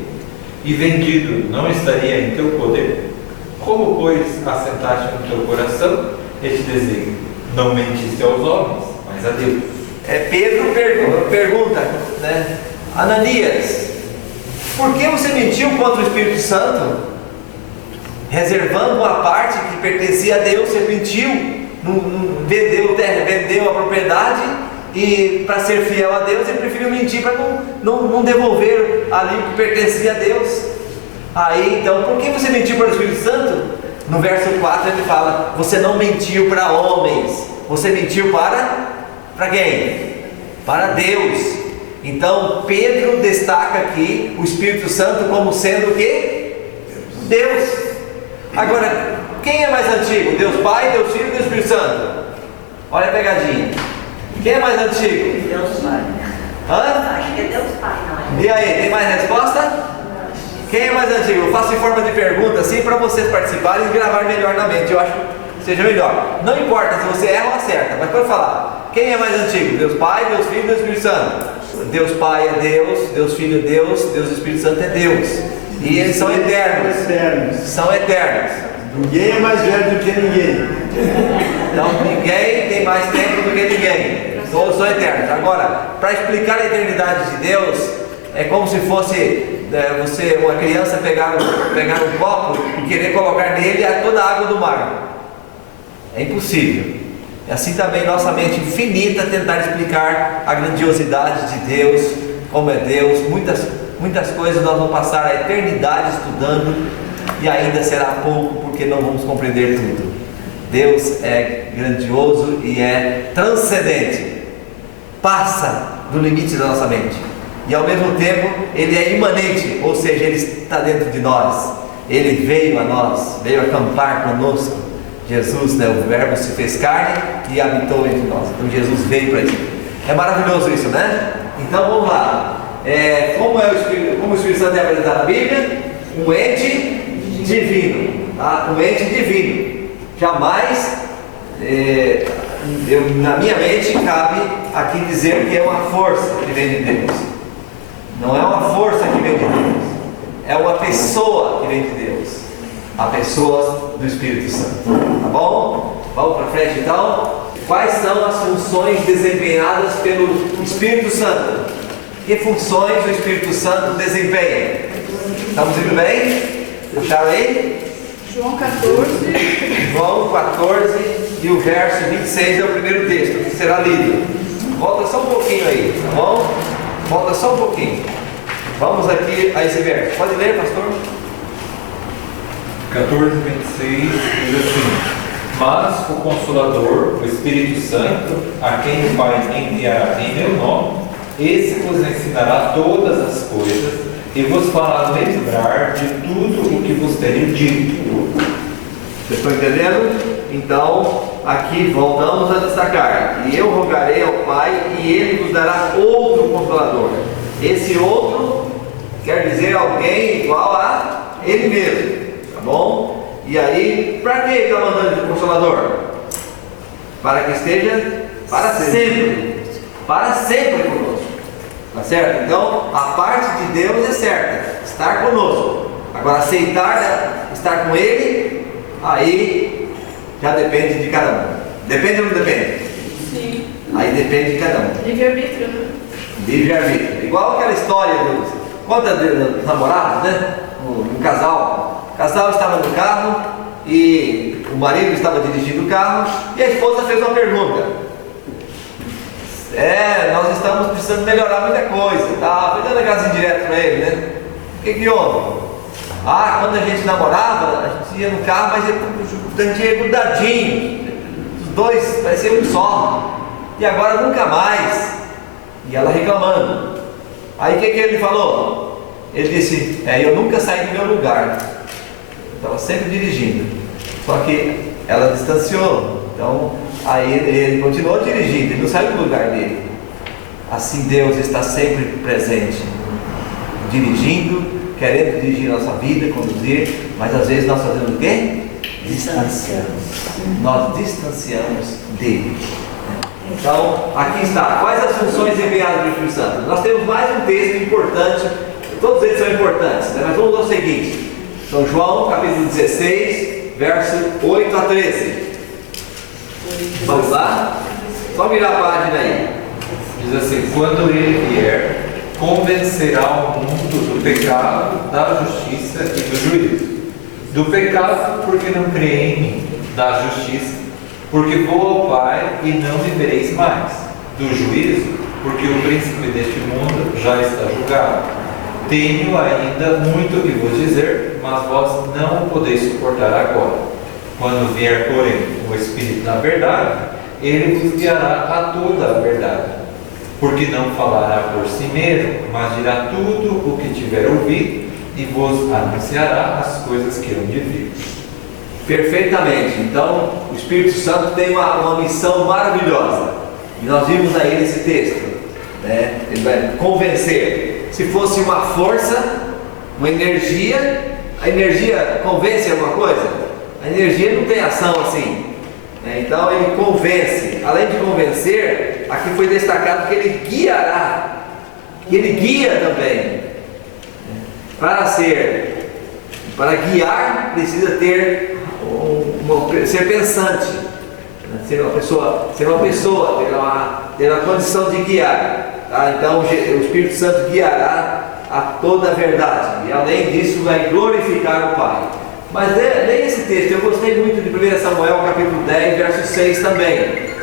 E vendido não estaria em teu poder? Como, pois, assentaste no teu coração este desígnio? Não mentiste aos homens, mas a Deus. Pedro pergunta, né? Ananias, por que você mentiu contra o Espírito Santo? Reservando uma parte que pertencia a Deus, você mentiu, vendeu terra, vendeu a propriedade, e para ser fiel a Deus, ele preferiu mentir para não devolver ali o que pertencia a Deus. Aí então, por que você mentiu para o Espírito Santo? No verso 4 ele fala: você não mentiu para homens, você mentiu para quem? Para Deus. Então Pedro destaca aqui o Espírito Santo como sendo o quê? Deus. Agora, quem é mais antigo? Deus Pai, Deus Filho e Deus Espírito Santo? Olha a pegadinha. Quem é mais antigo? Deus Pai. Hã? Acho que é Deus Pai, não é? E aí, tem mais resposta? Quem é mais antigo? Eu faço em forma de pergunta assim para vocês participarem e gravar melhor na mente. Eu acho que seja melhor. Não importa se você erra ou acerta, mas pode falar. Quem é mais antigo? Deus Pai, Deus Filho e Deus Espírito Santo. Deus Pai é Deus, Deus Filho é Deus, Deus Espírito Santo é Deus. E eles são eternos. São eternos. Ninguém é mais velho do que ninguém. Então ninguém tem mais tempo do que ninguém. Todos são eternos. Agora, para explicar a eternidade de Deus, é como se fosse uma criança pegar um copo e querer colocar nele toda a água do mar. É impossível. E assim também nossa mente infinita tentar explicar a grandiosidade de Deus, como é Deus. Muitas coisas nós vamos passar a eternidade estudando e ainda será pouco, porque não vamos compreender tudo. Deus é grandioso e é transcendente, passa do limite da nossa mente, e ao mesmo tempo Ele é imanente, ou seja, Ele está dentro de nós. Ele veio a nós, veio acampar conosco. Jesus, o Verbo se fez carne e habitou entre nós. Então Jesus veio para isso. É maravilhoso isso, né? Então vamos lá. Como o Espírito Santo é apresentado na Bíblia? Um ente divino, tá? Um ente divino. Jamais, na minha mente, cabe aqui dizer que é uma força que vem de Deus. Não é uma força que vem de Deus, é uma pessoa que vem de Deus. A pessoa do Espírito Santo. Tá bom? Vamos para frente então. Quais são as funções desempenhadas pelo Espírito Santo? Que funções o Espírito Santo desempenha? Estamos indo bem? Puxaram aí? João 14. João 14 e o verso 26 é o primeiro texto que será lido. Volta só um pouquinho aí, tá bom? Volta só um pouquinho. Vamos aqui a esse verso. Pode ler, pastor? 14:26 diz assim: mas o Consolador, o Espírito Santo, a quem o Pai enviará em meu nome, esse vos ensinará todas as coisas e vos fará lembrar de tudo o que vos tenho dito. Vocês estão entendendo? Então, aqui voltamos a destacar: e eu rogarei ao Pai, e Ele vos dará outro Consolador. Esse outro quer dizer alguém igual a Ele mesmo, tá bom? E aí, para que Ele está mandando esse Consolador? Para que esteja para sempre conosco, tá certo? Então, a parte de Deus é certa, estar conosco. Agora, aceitar estar com Ele, aí já depende de cada um. Depende ou não depende? Sim. Aí depende de cada um. Livre-arbítrio, né? Livre-arbítrio. Igual aquela história dos namorados, né? Um casal. O casal estava no carro e o marido estava dirigindo o carro e a esposa fez uma pergunta. Nós estamos precisando melhorar muita coisa. Tá? Foi dando aquelas indiretas para ele, né? O que houve? Quando a gente namorava, a gente ia no carro, mas a gente ia grudadinho. Os dois pareciam um só. E agora nunca mais. E ela reclamando. Aí o que ele falou? Ele disse: eu nunca saí do meu lugar. Eu estava sempre dirigindo. Só que ela distanciou. Então, aí ele continuou dirigindo, ele não saiu do lugar dele. Assim Deus está sempre presente, dirigindo, querendo dirigir nossa vida, conduzir, mas às vezes nós fazemos o quê? Distanciamos. Nós distanciamos dele. Então, aqui está. Quais as funções enviadas do Espírito Santo? Nós temos mais um texto importante, todos eles são importantes, né? Mas vamos ao seguinte: São João, capítulo 16, verso 8 a 13. Vamos lá? Só virar a página aí. Diz assim: quando ele vier, convencerá o mundo do pecado, da justiça e do juízo. Do pecado, porque não crê em mim. Da justiça, porque vou ao Pai e não me vereis mais. Do juízo, porque o príncipe deste mundo já está julgado. Tenho ainda muito que vos dizer, mas vós não o podeis suportar agora. Quando vier, porém, o Espírito na verdade, ele vos guiará a toda a verdade. Porque não falará por si mesmo, mas dirá tudo o que tiver ouvido e vos anunciará as coisas que hão de vir. Perfeitamente. Então, o Espírito Santo tem uma missão maravilhosa. E nós vimos aí nesse texto, né? Ele vai convencer. Se fosse uma força, uma energia, a energia convence alguma coisa? A energia não tem ação assim. Então ele convence. Além de convencer, aqui foi destacado que ele guiará. Que ele guia também. Para guiar, precisa ter ser pensante, ser uma pessoa, ter a condição de guiar. Tá? Então o Espírito Santo guiará a toda a verdade. E além disso, vai glorificar o Pai. Mas leia esse texto. Eu gostei muito de 1 Samuel capítulo 10, verso 6 também.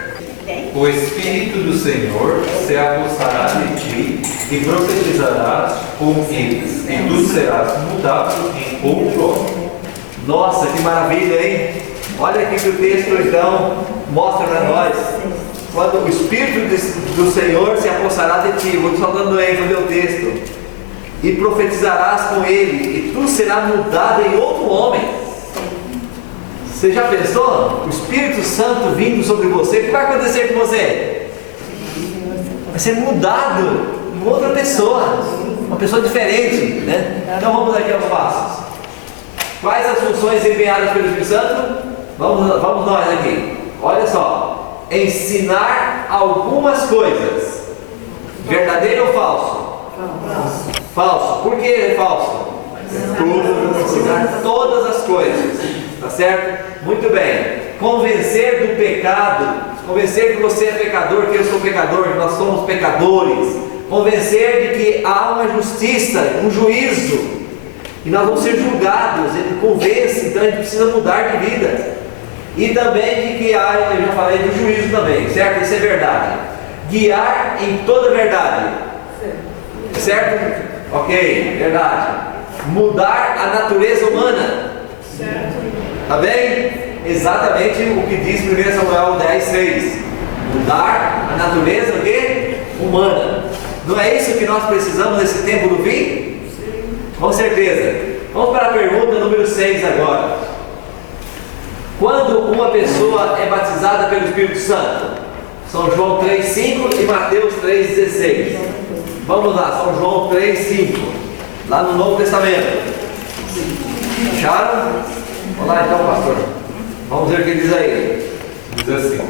O Espírito do Senhor se apossará de ti e profetizarás com eles, e tu serás mudado em outro homem. Nossa, que maravilha, hein? Olha aqui que o texto então mostra para nós. Quando o Espírito do Senhor se apossará de ti, vou só dando ênfase ao texto, e profetizarás com ele, e tu serás mudado em outro homem. Você já pensou? O Espírito Santo vindo sobre você, o que vai acontecer com você? Vai ser mudado em outra pessoa, uma pessoa diferente, né? Então vamos aqui aos passos. Quais as funções enviadas pelo Espírito Santo? Vamos nós aqui. Olha só: ensinar algumas coisas. Verdadeiro ou falso? Falso. Por que é falso? Ensinar todas as coisas. Tá certo? Muito bem. Convencer do pecado. Convencer que você é pecador, que eu sou pecador, que nós somos pecadores. Convencer de que há uma justiça, um juízo, e nós vamos ser julgados. Ele convence, então a gente precisa mudar de vida. E também de que há, eu já falei do juízo também, certo? Isso é verdade. Guiar em toda a verdade. Certo? Ok, verdade. Mudar a natureza humana. Tá bem? Exatamente o que diz 1 Samuel 10:6. Mudar a natureza o quê? Humana. Não é isso que nós precisamos nesse tempo do fim? Com certeza. Vamos para a pergunta número 6 agora. Quando uma pessoa é batizada pelo Espírito Santo? São João 3:5 e Mateus 3:16. Vamos lá, São João 3:5, lá no Novo Testamento. Acharam? Vamos lá então, pastor. Vamos ver o que diz aí. Diz assim: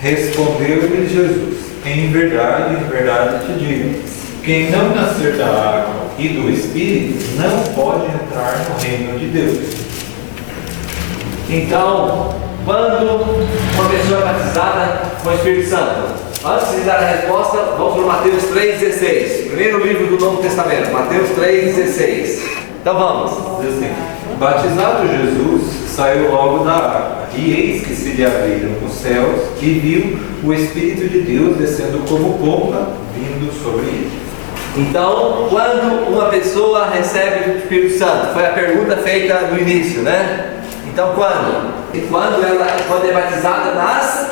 respondeu-lhe Jesus: em verdade te digo, quem não nascer da água e do Espírito não pode entrar no reino de Deus. Então, quando uma pessoa é batizada com o Espírito Santo, antes de dar a resposta, vamos para Mateus 3:16, primeiro livro do Novo Testamento, Mateus 3:16. Então vamos. Diz assim: batizado Jesus, saiu logo da água, e eis que se lhe abriram os céus, e viu o Espírito de Deus descendo como pomba, vindo sobre ele. Então, quando uma pessoa recebe o Espírito Santo, foi a pergunta feita no início, né? Então, quando? Quando é batizada nas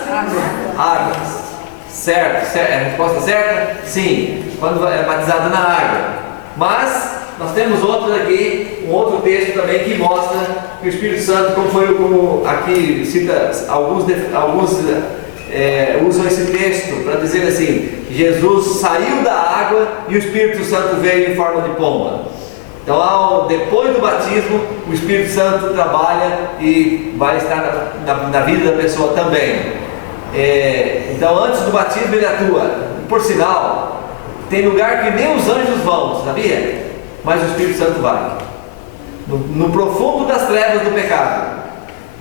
águas. Certo? É a resposta certa? Sim, quando é batizada na água. Mas nós temos outro aqui, um outro texto também que mostra que o Espírito Santo, como aqui cita, alguns usam esse texto para dizer assim: Jesus saiu da água e o Espírito Santo veio em forma de pomba. Então, depois do batismo, o Espírito Santo trabalha e vai estar na vida da pessoa também. Então, antes do batismo, ele atua. Por sinal, tem lugar que nem os anjos vão, sabia? Mas o Espírito Santo vai. No profundo das trevas do pecado,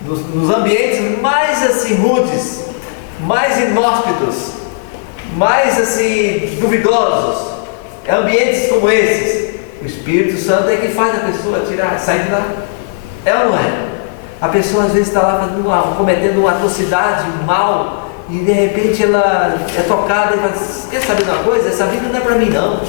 nos ambientes mais assim rudes, mais inóspitos, mais assim duvidosos, ambientes como esses, o Espírito Santo é que faz a pessoa sair de lá. É ou não é? A pessoa às vezes está lá cometendo uma atrocidade, um mal, e de repente ela é tocada e fala: quer saber de uma coisa? Essa vida não é para mim não.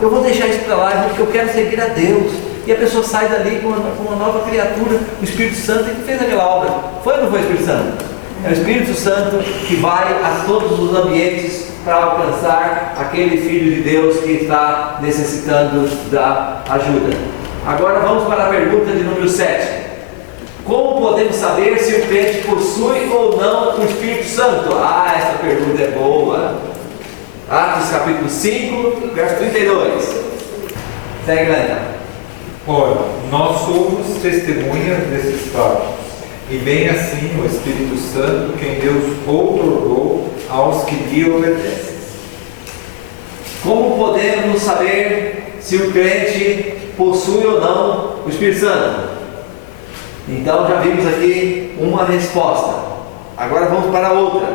Eu vou deixar isso para lá porque eu quero servir a Deus. E a pessoa sai dali com uma nova criatura. O Espírito Santo que fez aquela obra. Foi ou não foi o Espírito Santo? É o Espírito Santo que vai a todos os ambientes para alcançar aquele Filho de Deus que está necessitando da ajuda. Agora vamos para a pergunta de número 7. Como podemos saber se o crente possui ou não o Espírito Santo? Essa pergunta é boa. Atos capítulo 5, verso 32. Segue lá então. Ora, nós somos testemunhas desses fatos, e bem assim o Espírito Santo, quem Deus outorgou aos que lhe obedecem. Como podemos saber se o crente possui ou não o Espírito Santo? Então já vimos aqui uma resposta. Agora vamos para outra.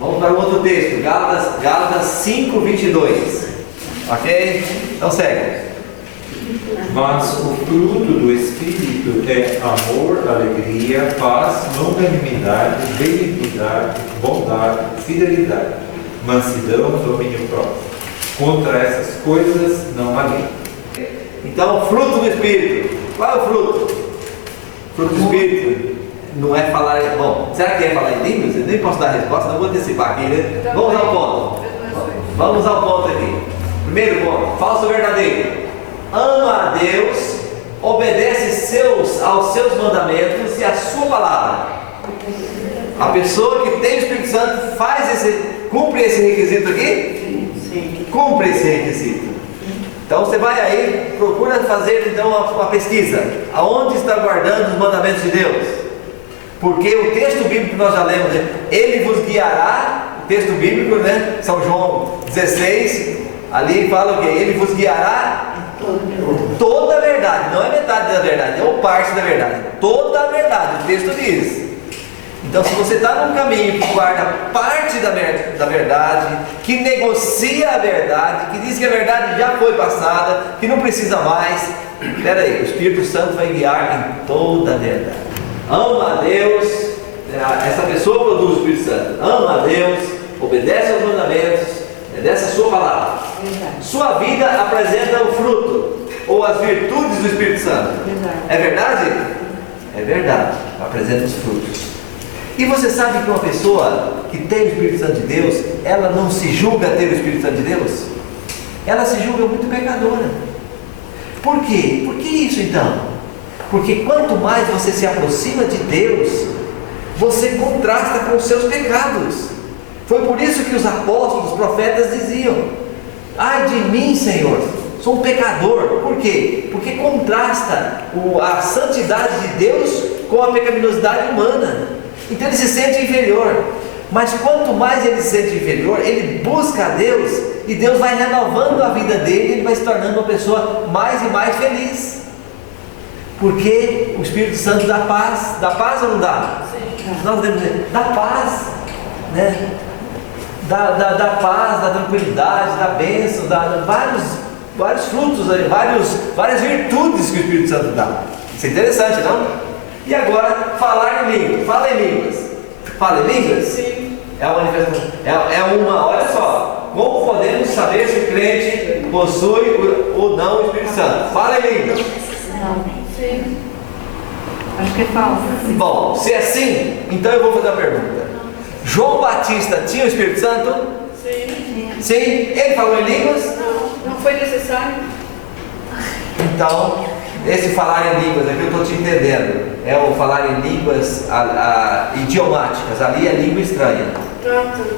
Vamos para um outro texto, Gálatas 5:22. Ok? Então segue. Mas o fruto do Espírito é amor, alegria, paz, longanimidade, benignidade, bondade, fidelidade, mansidão, domínio próprio. Contra essas coisas não há lei. Então, fruto do Espírito. Qual é o fruto? Fruto do Espírito não é falar. Bom, será que é falar em línguas? Eu nem posso dar a resposta, não vou antecipar aqui, né? Vamos ao ponto. Vamos ao ponto aqui. Primeiro ponto: falso ou verdadeiro? Ama a Deus, obedece aos seus mandamentos e à sua palavra. A pessoa que tem o Espírito Santo cumpre esse requisito aqui? Sim. Cumpre esse requisito. Então você vai aí, procura fazer então uma pesquisa. Aonde está guardando os mandamentos de Deus? Porque o texto bíblico que nós já lemos, ele vos guiará, o texto bíblico, né? São João 16, ali fala o quê? Ele vos guiará toda a verdade, não é metade da verdade, é uma parte da verdade, toda a verdade, o texto diz. Então, se você está num caminho que guarda parte da verdade, que negocia a verdade, que diz que a verdade já foi passada, que não precisa mais, espera aí, o Espírito Santo vai guiar em toda a verdade. Ama a Deus, essa pessoa produz o Espírito Santo, ama a Deus, obedece aos mandamentos, obedece a sua palavra. Sua vida apresenta o fruto ou as virtudes do Espírito Santo. É verdade? É verdade, apresenta os frutos. E você sabe que uma pessoa que tem o Espírito Santo de Deus, ela não se julga ter o Espírito Santo de Deus? Ela se julga muito pecadora. Por quê? Por que isso então? Porque quanto mais você se aproxima de Deus, você contrasta com os seus pecados. Foi por isso que os apóstolos, os profetas diziam: ai de mim, Senhor, sou um pecador. Por quê? Porque contrasta a santidade de Deus com a pecaminosidade humana. Então ele se sente inferior. Mas quanto mais ele se sente inferior, ele busca a Deus, e Deus vai renovando a vida dele, ele vai se tornando uma pessoa mais e mais feliz. Porque o Espírito Santo dá paz ou não dá? Sim. Nós devemos dizer, dá paz, né? Dá paz, dá tranquilidade, dá bênção, dá vários frutos, várias virtudes que o Espírito Santo dá. Isso é interessante, não? E agora, falar em línguas. Fala em línguas. Fala em línguas? Sim. É uma manifestação. Olha só, como podemos saber se o crente possui ou não o Espírito Santo? Fala em línguas. Não. Sim. Acho que é falso. Bom, se é assim, então eu vou fazer uma pergunta. João Batista tinha o Espírito Santo? Sim. Sim. Ele falou em línguas? Não foi necessário. Então, esse falar em línguas aqui eu estou te entendendo. É o falar em línguas idiomáticas. Ali é língua estranha,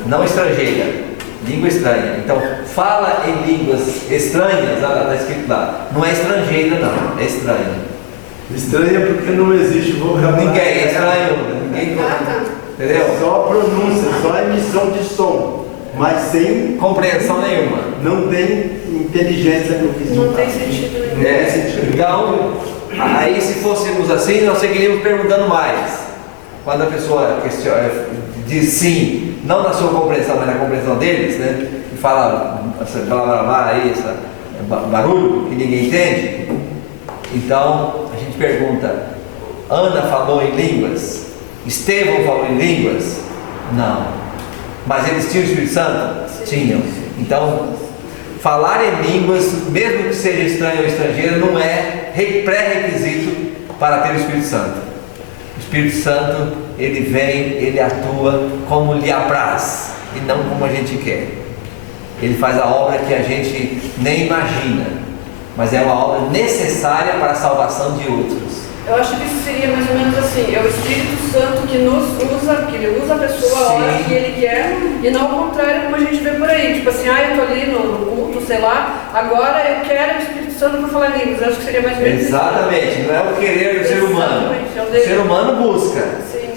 não estrangeira. Língua estranha. Então, fala em línguas estranhas, está escrito lá. Não é estrangeira, não, é estranha. Estranha porque não existe vocabulário. Ninguém é estranho, ninguém. Entendeu? Só pronúncia, só emissão de som, mas sem Compreensão nenhuma. não tem inteligência no que Não tem sentido nenhum. Então, aí se fôssemos assim, nós seguiríamos perguntando mais. Quando a pessoa diz sim, não na sua compreensão, mas na compreensão deles, né? E fala blá blá blá aí, esse barulho que ninguém entende. Então, a gente pergunta: Ana falou em línguas? Estevão falou em línguas? Não. Mas eles tinham o Espírito Santo? Tinham. Então, falar em línguas, mesmo que seja estranho ou estrangeiro, não é pré-requisito para ter o Espírito Santo. O Espírito Santo, ele vem, ele atua como lhe apraz e não como a gente quer. Ele faz a obra que a gente nem imagina, mas é uma obra necessária para a salvação de outros. Eu acho que isso seria mais ou menos assim: é o Espírito Santo que nos usa, que ele usa a pessoa a hora que ele quer, e não ao contrário como a gente vê por aí, tipo assim, eu estou ali no culto, sei lá, agora eu quero o Espírito Santo para falar em línguas. Eu acho que seria mais ou menos Exatamente, não é o querer do ser humano. Exatamente, é o O desejo. ser humano busca, Sim.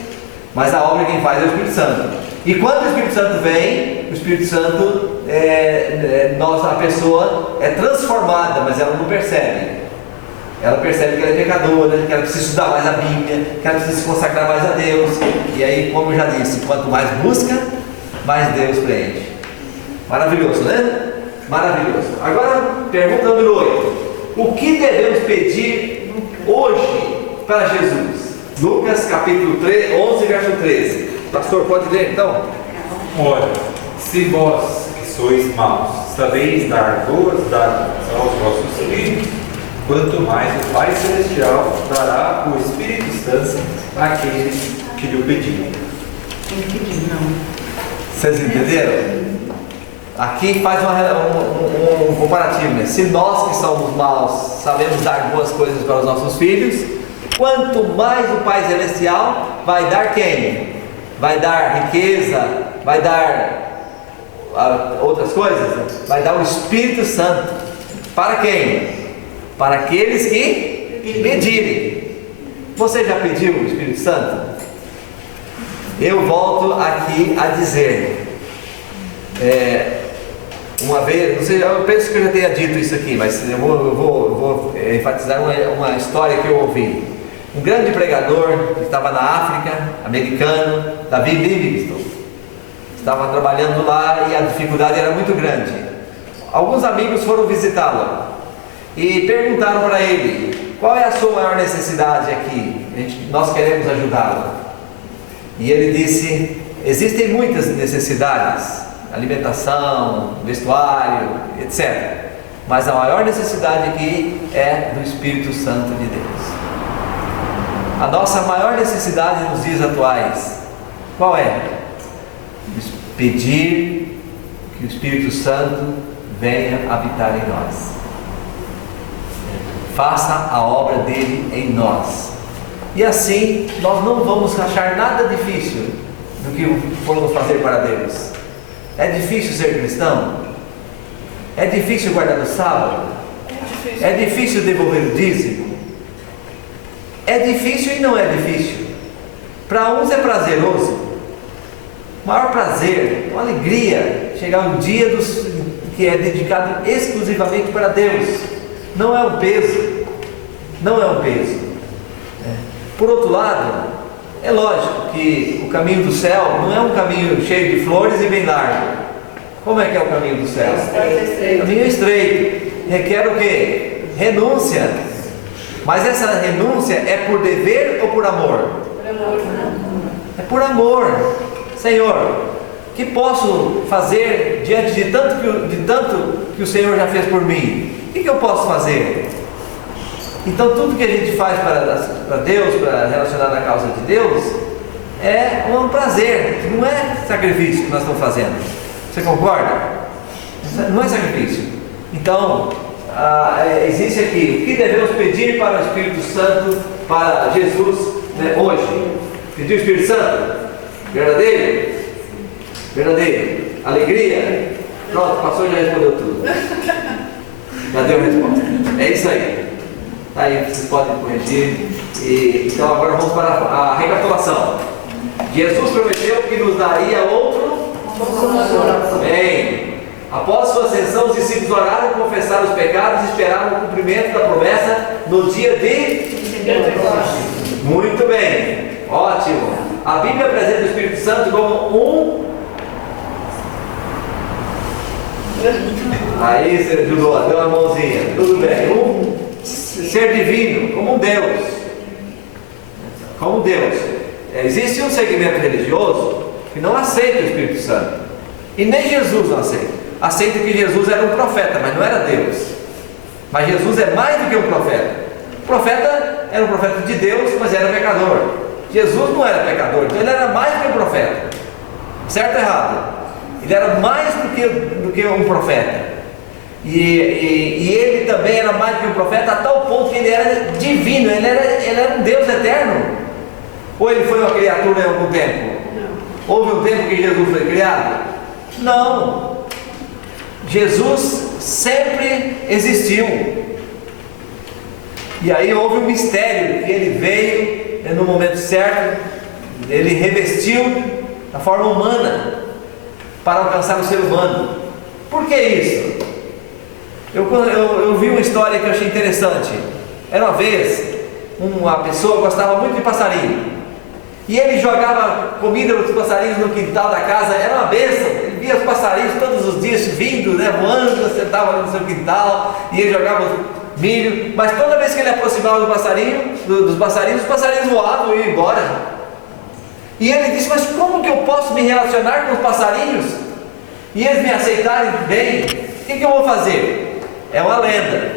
mas a obra quem faz é o Espírito Santo. E quando o Espírito Santo vem, o Espírito Santo, a pessoa é transformada, mas ela não percebe. Ela percebe que ela é pecadora, que ela precisa estudar mais a Bíblia, que ela precisa se consagrar mais a Deus. E aí, como eu já disse, quanto mais busca, mais Deus preenche. Maravilhoso, né? Maravilhoso. Agora, pergunta número 8. O que devemos pedir hoje para Jesus? Lucas capítulo 11, verso 13. Pastor, pode ler então? Ora, se vós que sois maus sabeis dar boas dádivas aos vossos filhos, quanto mais o Pai Celestial dará o Espírito Santo àqueles que lhe pedirem. Tem que pedir, não. Vocês entenderam? Aqui faz um comparativo, né? Se nós que somos maus sabemos dar boas coisas para os nossos filhos, quanto mais o Pai Celestial vai dar quem? Vai dar riqueza, vai dar outras coisas? Vai dar o Espírito Santo. Para quem? Para aqueles que pedirem. Você já pediu o Espírito Santo? Eu volto aqui a dizer, uma vez, não sei, eu penso que eu já tenha dito isso aqui, mas eu vou enfatizar uma história que eu ouvi. Um grande pregador que estava na África, americano, David Livingstone, estava trabalhando lá e a dificuldade era muito grande. Alguns amigos foram visitá-lo e perguntaram para ele: qual é a sua maior necessidade aqui? Nós queremos ajudá-lo. E ele disse: existem muitas necessidades, alimentação, vestuário, etc. Mas a maior necessidade aqui é do Espírito Santo de Deus. A nossa maior necessidade nos dias atuais, qual é? Pedir que o Espírito Santo venha habitar em nós. Faça a obra dele em nós. E assim, nós não vamos achar nada difícil do que formos fazer para Deus. É difícil ser cristão? É difícil guardar o sábado? É difícil devolver o dízimo? É difícil e não é difícil. Para uns é prazeroso. O maior prazer, uma alegria, chegar um dia que é dedicado exclusivamente para Deus. Não é um peso. Não é um peso. Por outro lado, é lógico que o caminho do céu não é um caminho cheio de flores e bem largo. Como é que é o caminho do céu? Caminho estreito. Requer o quê? Renúncia. Mas essa renúncia é por dever ou por amor? Por amor. É por amor. Senhor, o que posso fazer diante de tanto que o Senhor já fez por mim? O que eu posso fazer? Então tudo que a gente faz para Deus, para relacionar na causa de Deus, é um prazer, não é sacrifício que nós estamos fazendo. Você concorda? Não é sacrifício. Então, existe aqui, o que devemos pedir para o Espírito Santo, para Jesus, né, hoje? Pedir o Espírito Santo? Verdadeiro? Verdadeiro? Alegria? Pronto, o pastor já respondeu tudo. Já deu a resposta. É isso aí. Tá aí, vocês podem corrigir. Então agora vamos para a recapitulação. Jesus prometeu que nos daria outro Bem, após sua ascensão, os discípulos oraram, confessaram os pecados e esperaram o cumprimento da promessa no dia de Pentecostes. Muito bem, ótimo. A Bíblia apresenta o Espírito Santo como Aí você ajudou, deu uma mãozinha. Tudo bem. Um ser divino, como um Deus. Como Deus. Existe um segmento religioso que não aceita o Espírito Santo. E nem Jesus não aceita. Aceita que Jesus era um profeta, mas não era Deus. Mas Jesus é mais do que um profeta. O profeta era um profeta de Deus, mas era pecador. Jesus não era pecador, então ele era mais do que um profeta. Certo ou errado? Ele era mais do que um profeta. E ele também era mais do que um profeta, a tal ponto que ele era divino, ele era um Deus eterno. Ou ele foi uma criatura em algum tempo? Não. Houve um tempo que Jesus foi criado? Não. Jesus sempre existiu. E aí houve um mistério, que ele veio no momento certo, ele revestiu a forma humana para alcançar o ser humano. Por que isso? Eu vi uma história que eu achei interessante. Era uma vez, uma pessoa gostava muito de passarinho, e ele jogava comida para os passarinhos no quintal da casa. Era uma bênção. Ele via os passarinhos todos os dias vindo, voando, sentava ali no seu quintal, e ele jogava milho. Mas toda vez que ele aproximava dos passarinhos, os passarinhos voavam e iam embora. E ele disse: mas como que eu posso me relacionar com os passarinhos e eles me aceitarem bem? O que eu vou fazer? É uma lenda.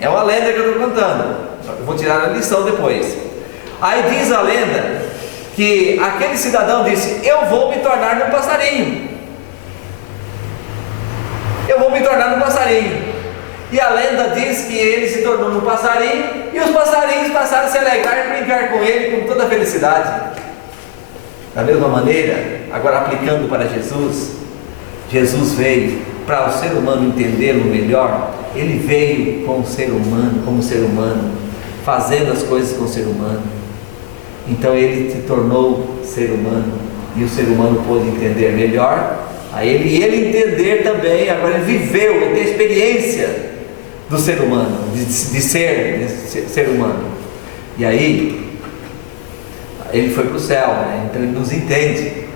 É uma lenda que eu estou contando. Eu vou tirar a lição depois. Aí diz a lenda que aquele cidadão disse: eu vou me tornar num passarinho. Eu vou me tornar num passarinho. E a lenda diz que ele se tornou num passarinho, e os passarinhos passaram a se alegrar e brincar com ele com toda a felicidade. Da mesma maneira, agora aplicando para Jesus, Jesus veio para o ser humano entendê-lo melhor. Ele veio como ser humano, fazendo as coisas com o ser humano. Então ele se tornou ser humano, e o ser humano pôde entender melhor a ele, e ele entender também. Agora ele viveu, ele tem experiência do ser humano, de ser humano. E aí ele foi para o céu, então ele nos entende.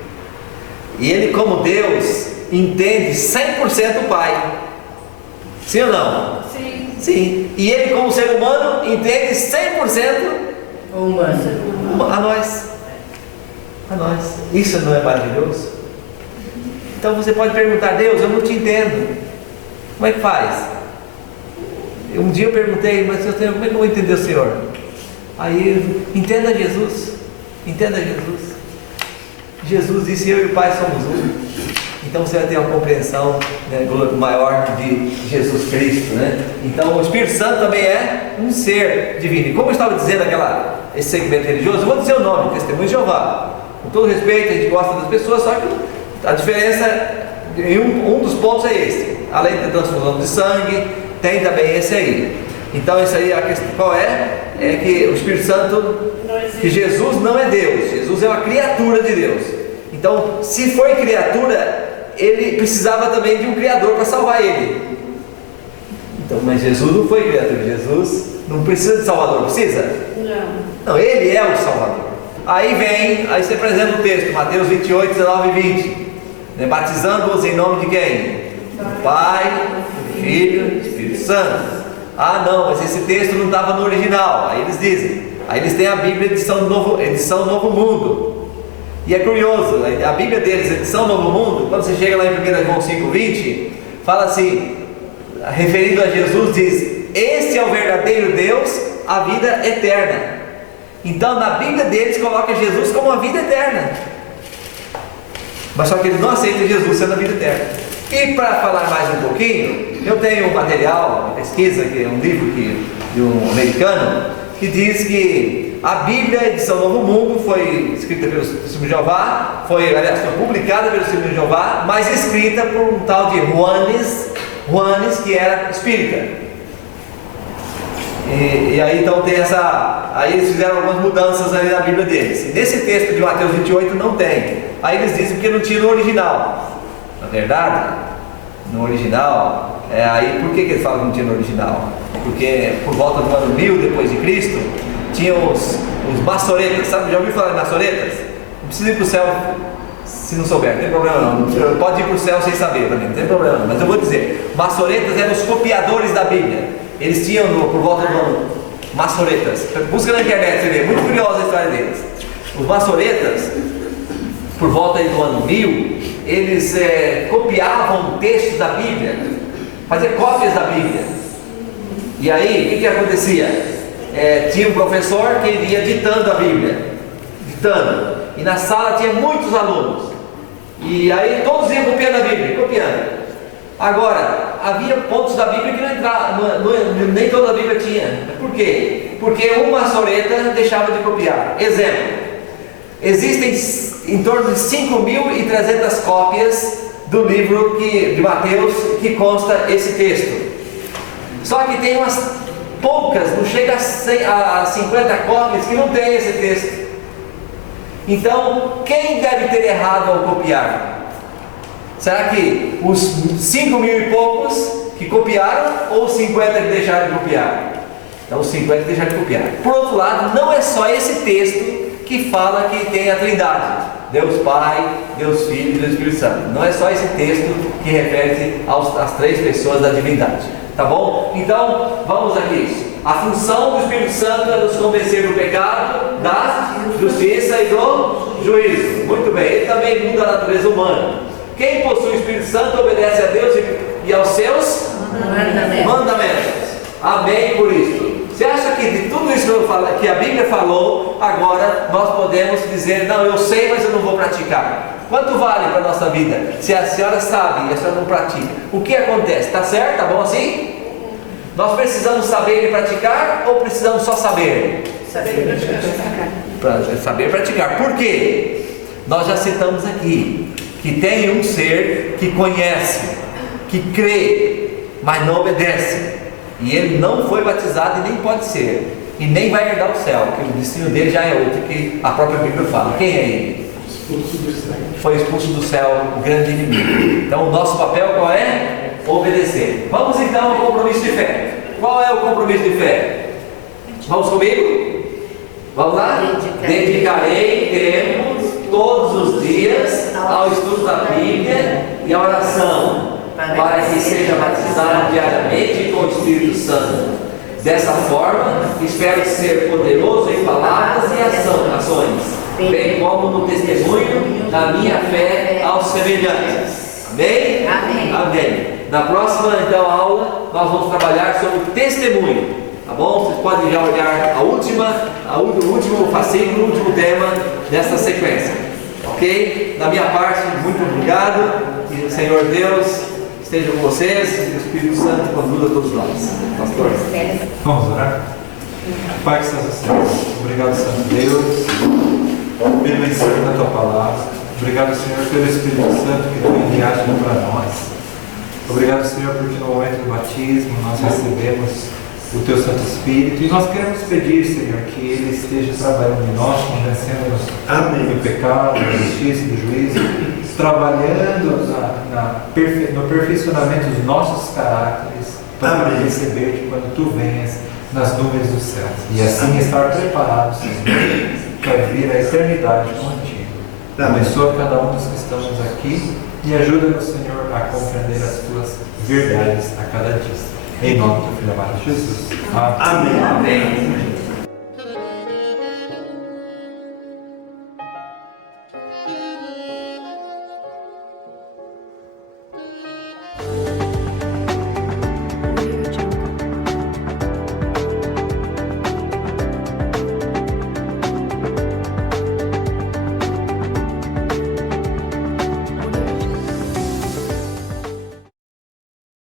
E ele, como Deus, entende 100% o Pai. Sim ou não? Sim. Sim. E ele, como ser humano, entende 100% a nós. A nós. Isso não é maravilhoso? Então você pode perguntar: Deus, eu não te entendo. Como é que faz? Um dia eu perguntei: mas como é que eu vou entender o Senhor? Aí, entenda Jesus. Entenda Jesus. Jesus disse: eu e o Pai somos um. Então você vai ter uma compreensão, né, maior de Jesus Cristo, né? Então o Espírito Santo também é um ser divino. E como eu estava dizendo esse segmento religioso, eu vou dizer o nome: Testemunho de Jeová. Com todo respeito, a gente gosta das pessoas, só que a diferença, em um dos pontos é esse. Além da transfusão de sangue, tem também esse aí. Então isso aí, a questão qual é? É que o Espírito Santo, que Jesus não é Deus, Jesus é uma criatura de Deus. Então, se foi criatura, ele precisava também de um Criador para salvar ele. Então, mas Jesus não foi criatura, Jesus não precisa de Salvador, precisa? Não, ele é o Salvador. Aí você apresenta o texto, Mateus 28, 19 e 20, né? Batizando-os em nome de quem? Do Pai, do Filho e do Espírito Santo. Ah não, mas esse texto não estava no original. Aí eles dizem, aí eles têm a Bíblia edição Novo Mundo. E é curioso, a Bíblia deles, edição Novo Mundo, quando você chega lá em 1 João 5,20, fala assim, referindo a Jesus, diz: esse é o verdadeiro Deus, a vida eterna. Então na Bíblia deles coloca Jesus como a vida eterna, mas só que eles não aceitam Jesus sendo a vida eterna. E para falar mais um pouquinho, eu tenho um material, uma pesquisa, que é um livro de um americano, que diz que a Bíblia, edição Novo Mundo, foi escrita pelo Testemunho de Jeová, foi publicada pelo Testemunho de Jeová, mas escrita por um tal de Juanes, que era espírita. E aí então tem aí eles fizeram algumas mudanças ali na Bíblia deles. E nesse texto de Mateus 28 não tem. Aí eles dizem que não tinha no original. Na verdade, no original, aí por que eles falam que não tinha no original? Porque por volta do ano 1000 depois de Cristo, tinham os maçoretas, sabe? Já ouviu falar de maçoretas? Não precisa ir para o céu se não souber, não tem problema não. Pode ir para o céu sem saber também, não tem problema não. Mas eu vou dizer, maçoretas eram os copiadores da Bíblia. Eles tinham por volta do ano maçoretas. Busca na internet, você vê, muito curiosa a história deles. Os maçoretas, por volta do ano 1000, eles copiavam textos da Bíblia, faziam cópias da Bíblia. E aí, o que acontecia? Tinha um professor que ele ia ditando a Bíblia, e na sala tinha muitos alunos, e aí todos iam copiando a Bíblia, copiando. Agora, havia pontos da Bíblia que não entravam, nem toda a Bíblia tinha. Por quê? Porque um maçoreta deixava de copiar. Exemplo: existem em torno de 5.300 cópias do livro de Mateus que consta esse texto. Só que tem umas poucas, não chega a 50 cópias que não tem esse texto. Então, quem deve ter errado ao copiar? Será que os 5.000 e poucos que copiaram, ou os 50 que deixaram de copiar? Então os 50 que deixaram de copiar. Por outro lado, não é só esse texto que fala que tem a Trindade, Deus Pai, Deus Filho e Deus Espírito Santo. Não é só esse texto que refere às três pessoas da divindade. Tá bom? Então, vamos aqui. A função do Espírito Santo é nos convencer do pecado, da justiça e do juízo. Muito bem, ele também muda a natureza humana. Quem possui o Espírito Santo obedece a Deus e aos seus mandamentos. Amém por isso. Você acha que de tudo isso que a Bíblia falou, agora nós podemos dizer: não, eu sei, mas eu não vou praticar? Quanto vale para a nossa vida se a senhora sabe e a senhora não pratica? O que acontece? Está certo? Está bom assim? Nós precisamos saber e praticar, ou precisamos só saber? Saber e praticar. Saber e praticar. Por quê? Nós já citamos aqui que tem um ser que conhece, que crê, mas não obedece. E ele não foi batizado e nem pode ser. E nem vai herdar o céu, porque o destino dele já é outro, que a própria Bíblia fala. Quem é ele? Foi expulso do céu, o grande inimigo. Então o nosso papel qual é? Obedecer. Vamos então ao compromisso de fé. Qual é o compromisso de fé? Vamos comigo? Vamos lá? Dedicarei tempo todos os dias ao estudo da Bíblia e à oração, para que seja batizado diariamente com o Espírito Santo. Dessa forma, espero ser poderoso em palavras e ações, bem como no testemunho da minha fé aos semelhantes. Amém? Amém. Amém. Na próxima então aula, nós vamos trabalhar sobre testemunho. tá bom? Vocês podem já olhar o último fascículo, o último tema desta sequência, ok? Da minha parte, muito obrigado, e o Senhor Deus esteja com vocês, e o Espírito Santo conduza todos nós. Pastor. Vamos orar? Pai que estás nos céus, obrigado, Santo Deus, pelo ensino da tua palavra. Obrigado, Senhor, pelo Espírito Santo que tu enviaste para nós. Obrigado, Senhor, porque no momento do batismo nós recebemos o teu Santo Espírito e nós queremos pedir, Senhor, que ele esteja trabalhando em nós, convencendo-nos do pecado, da justiça e do juízo, trabalhando no aperfeiçoamento dos nossos caráteres para receber-te quando tu venhas nas nuvens dos céus e assim estar preparados, Senhor, para vir à eternidade contigo. Abençoa cada um dos que estamos aqui e ajuda-nos, Senhor, a compreender as tuas verdades a cada dia. Em nome do Filho amado Jesus. Amém. Amém.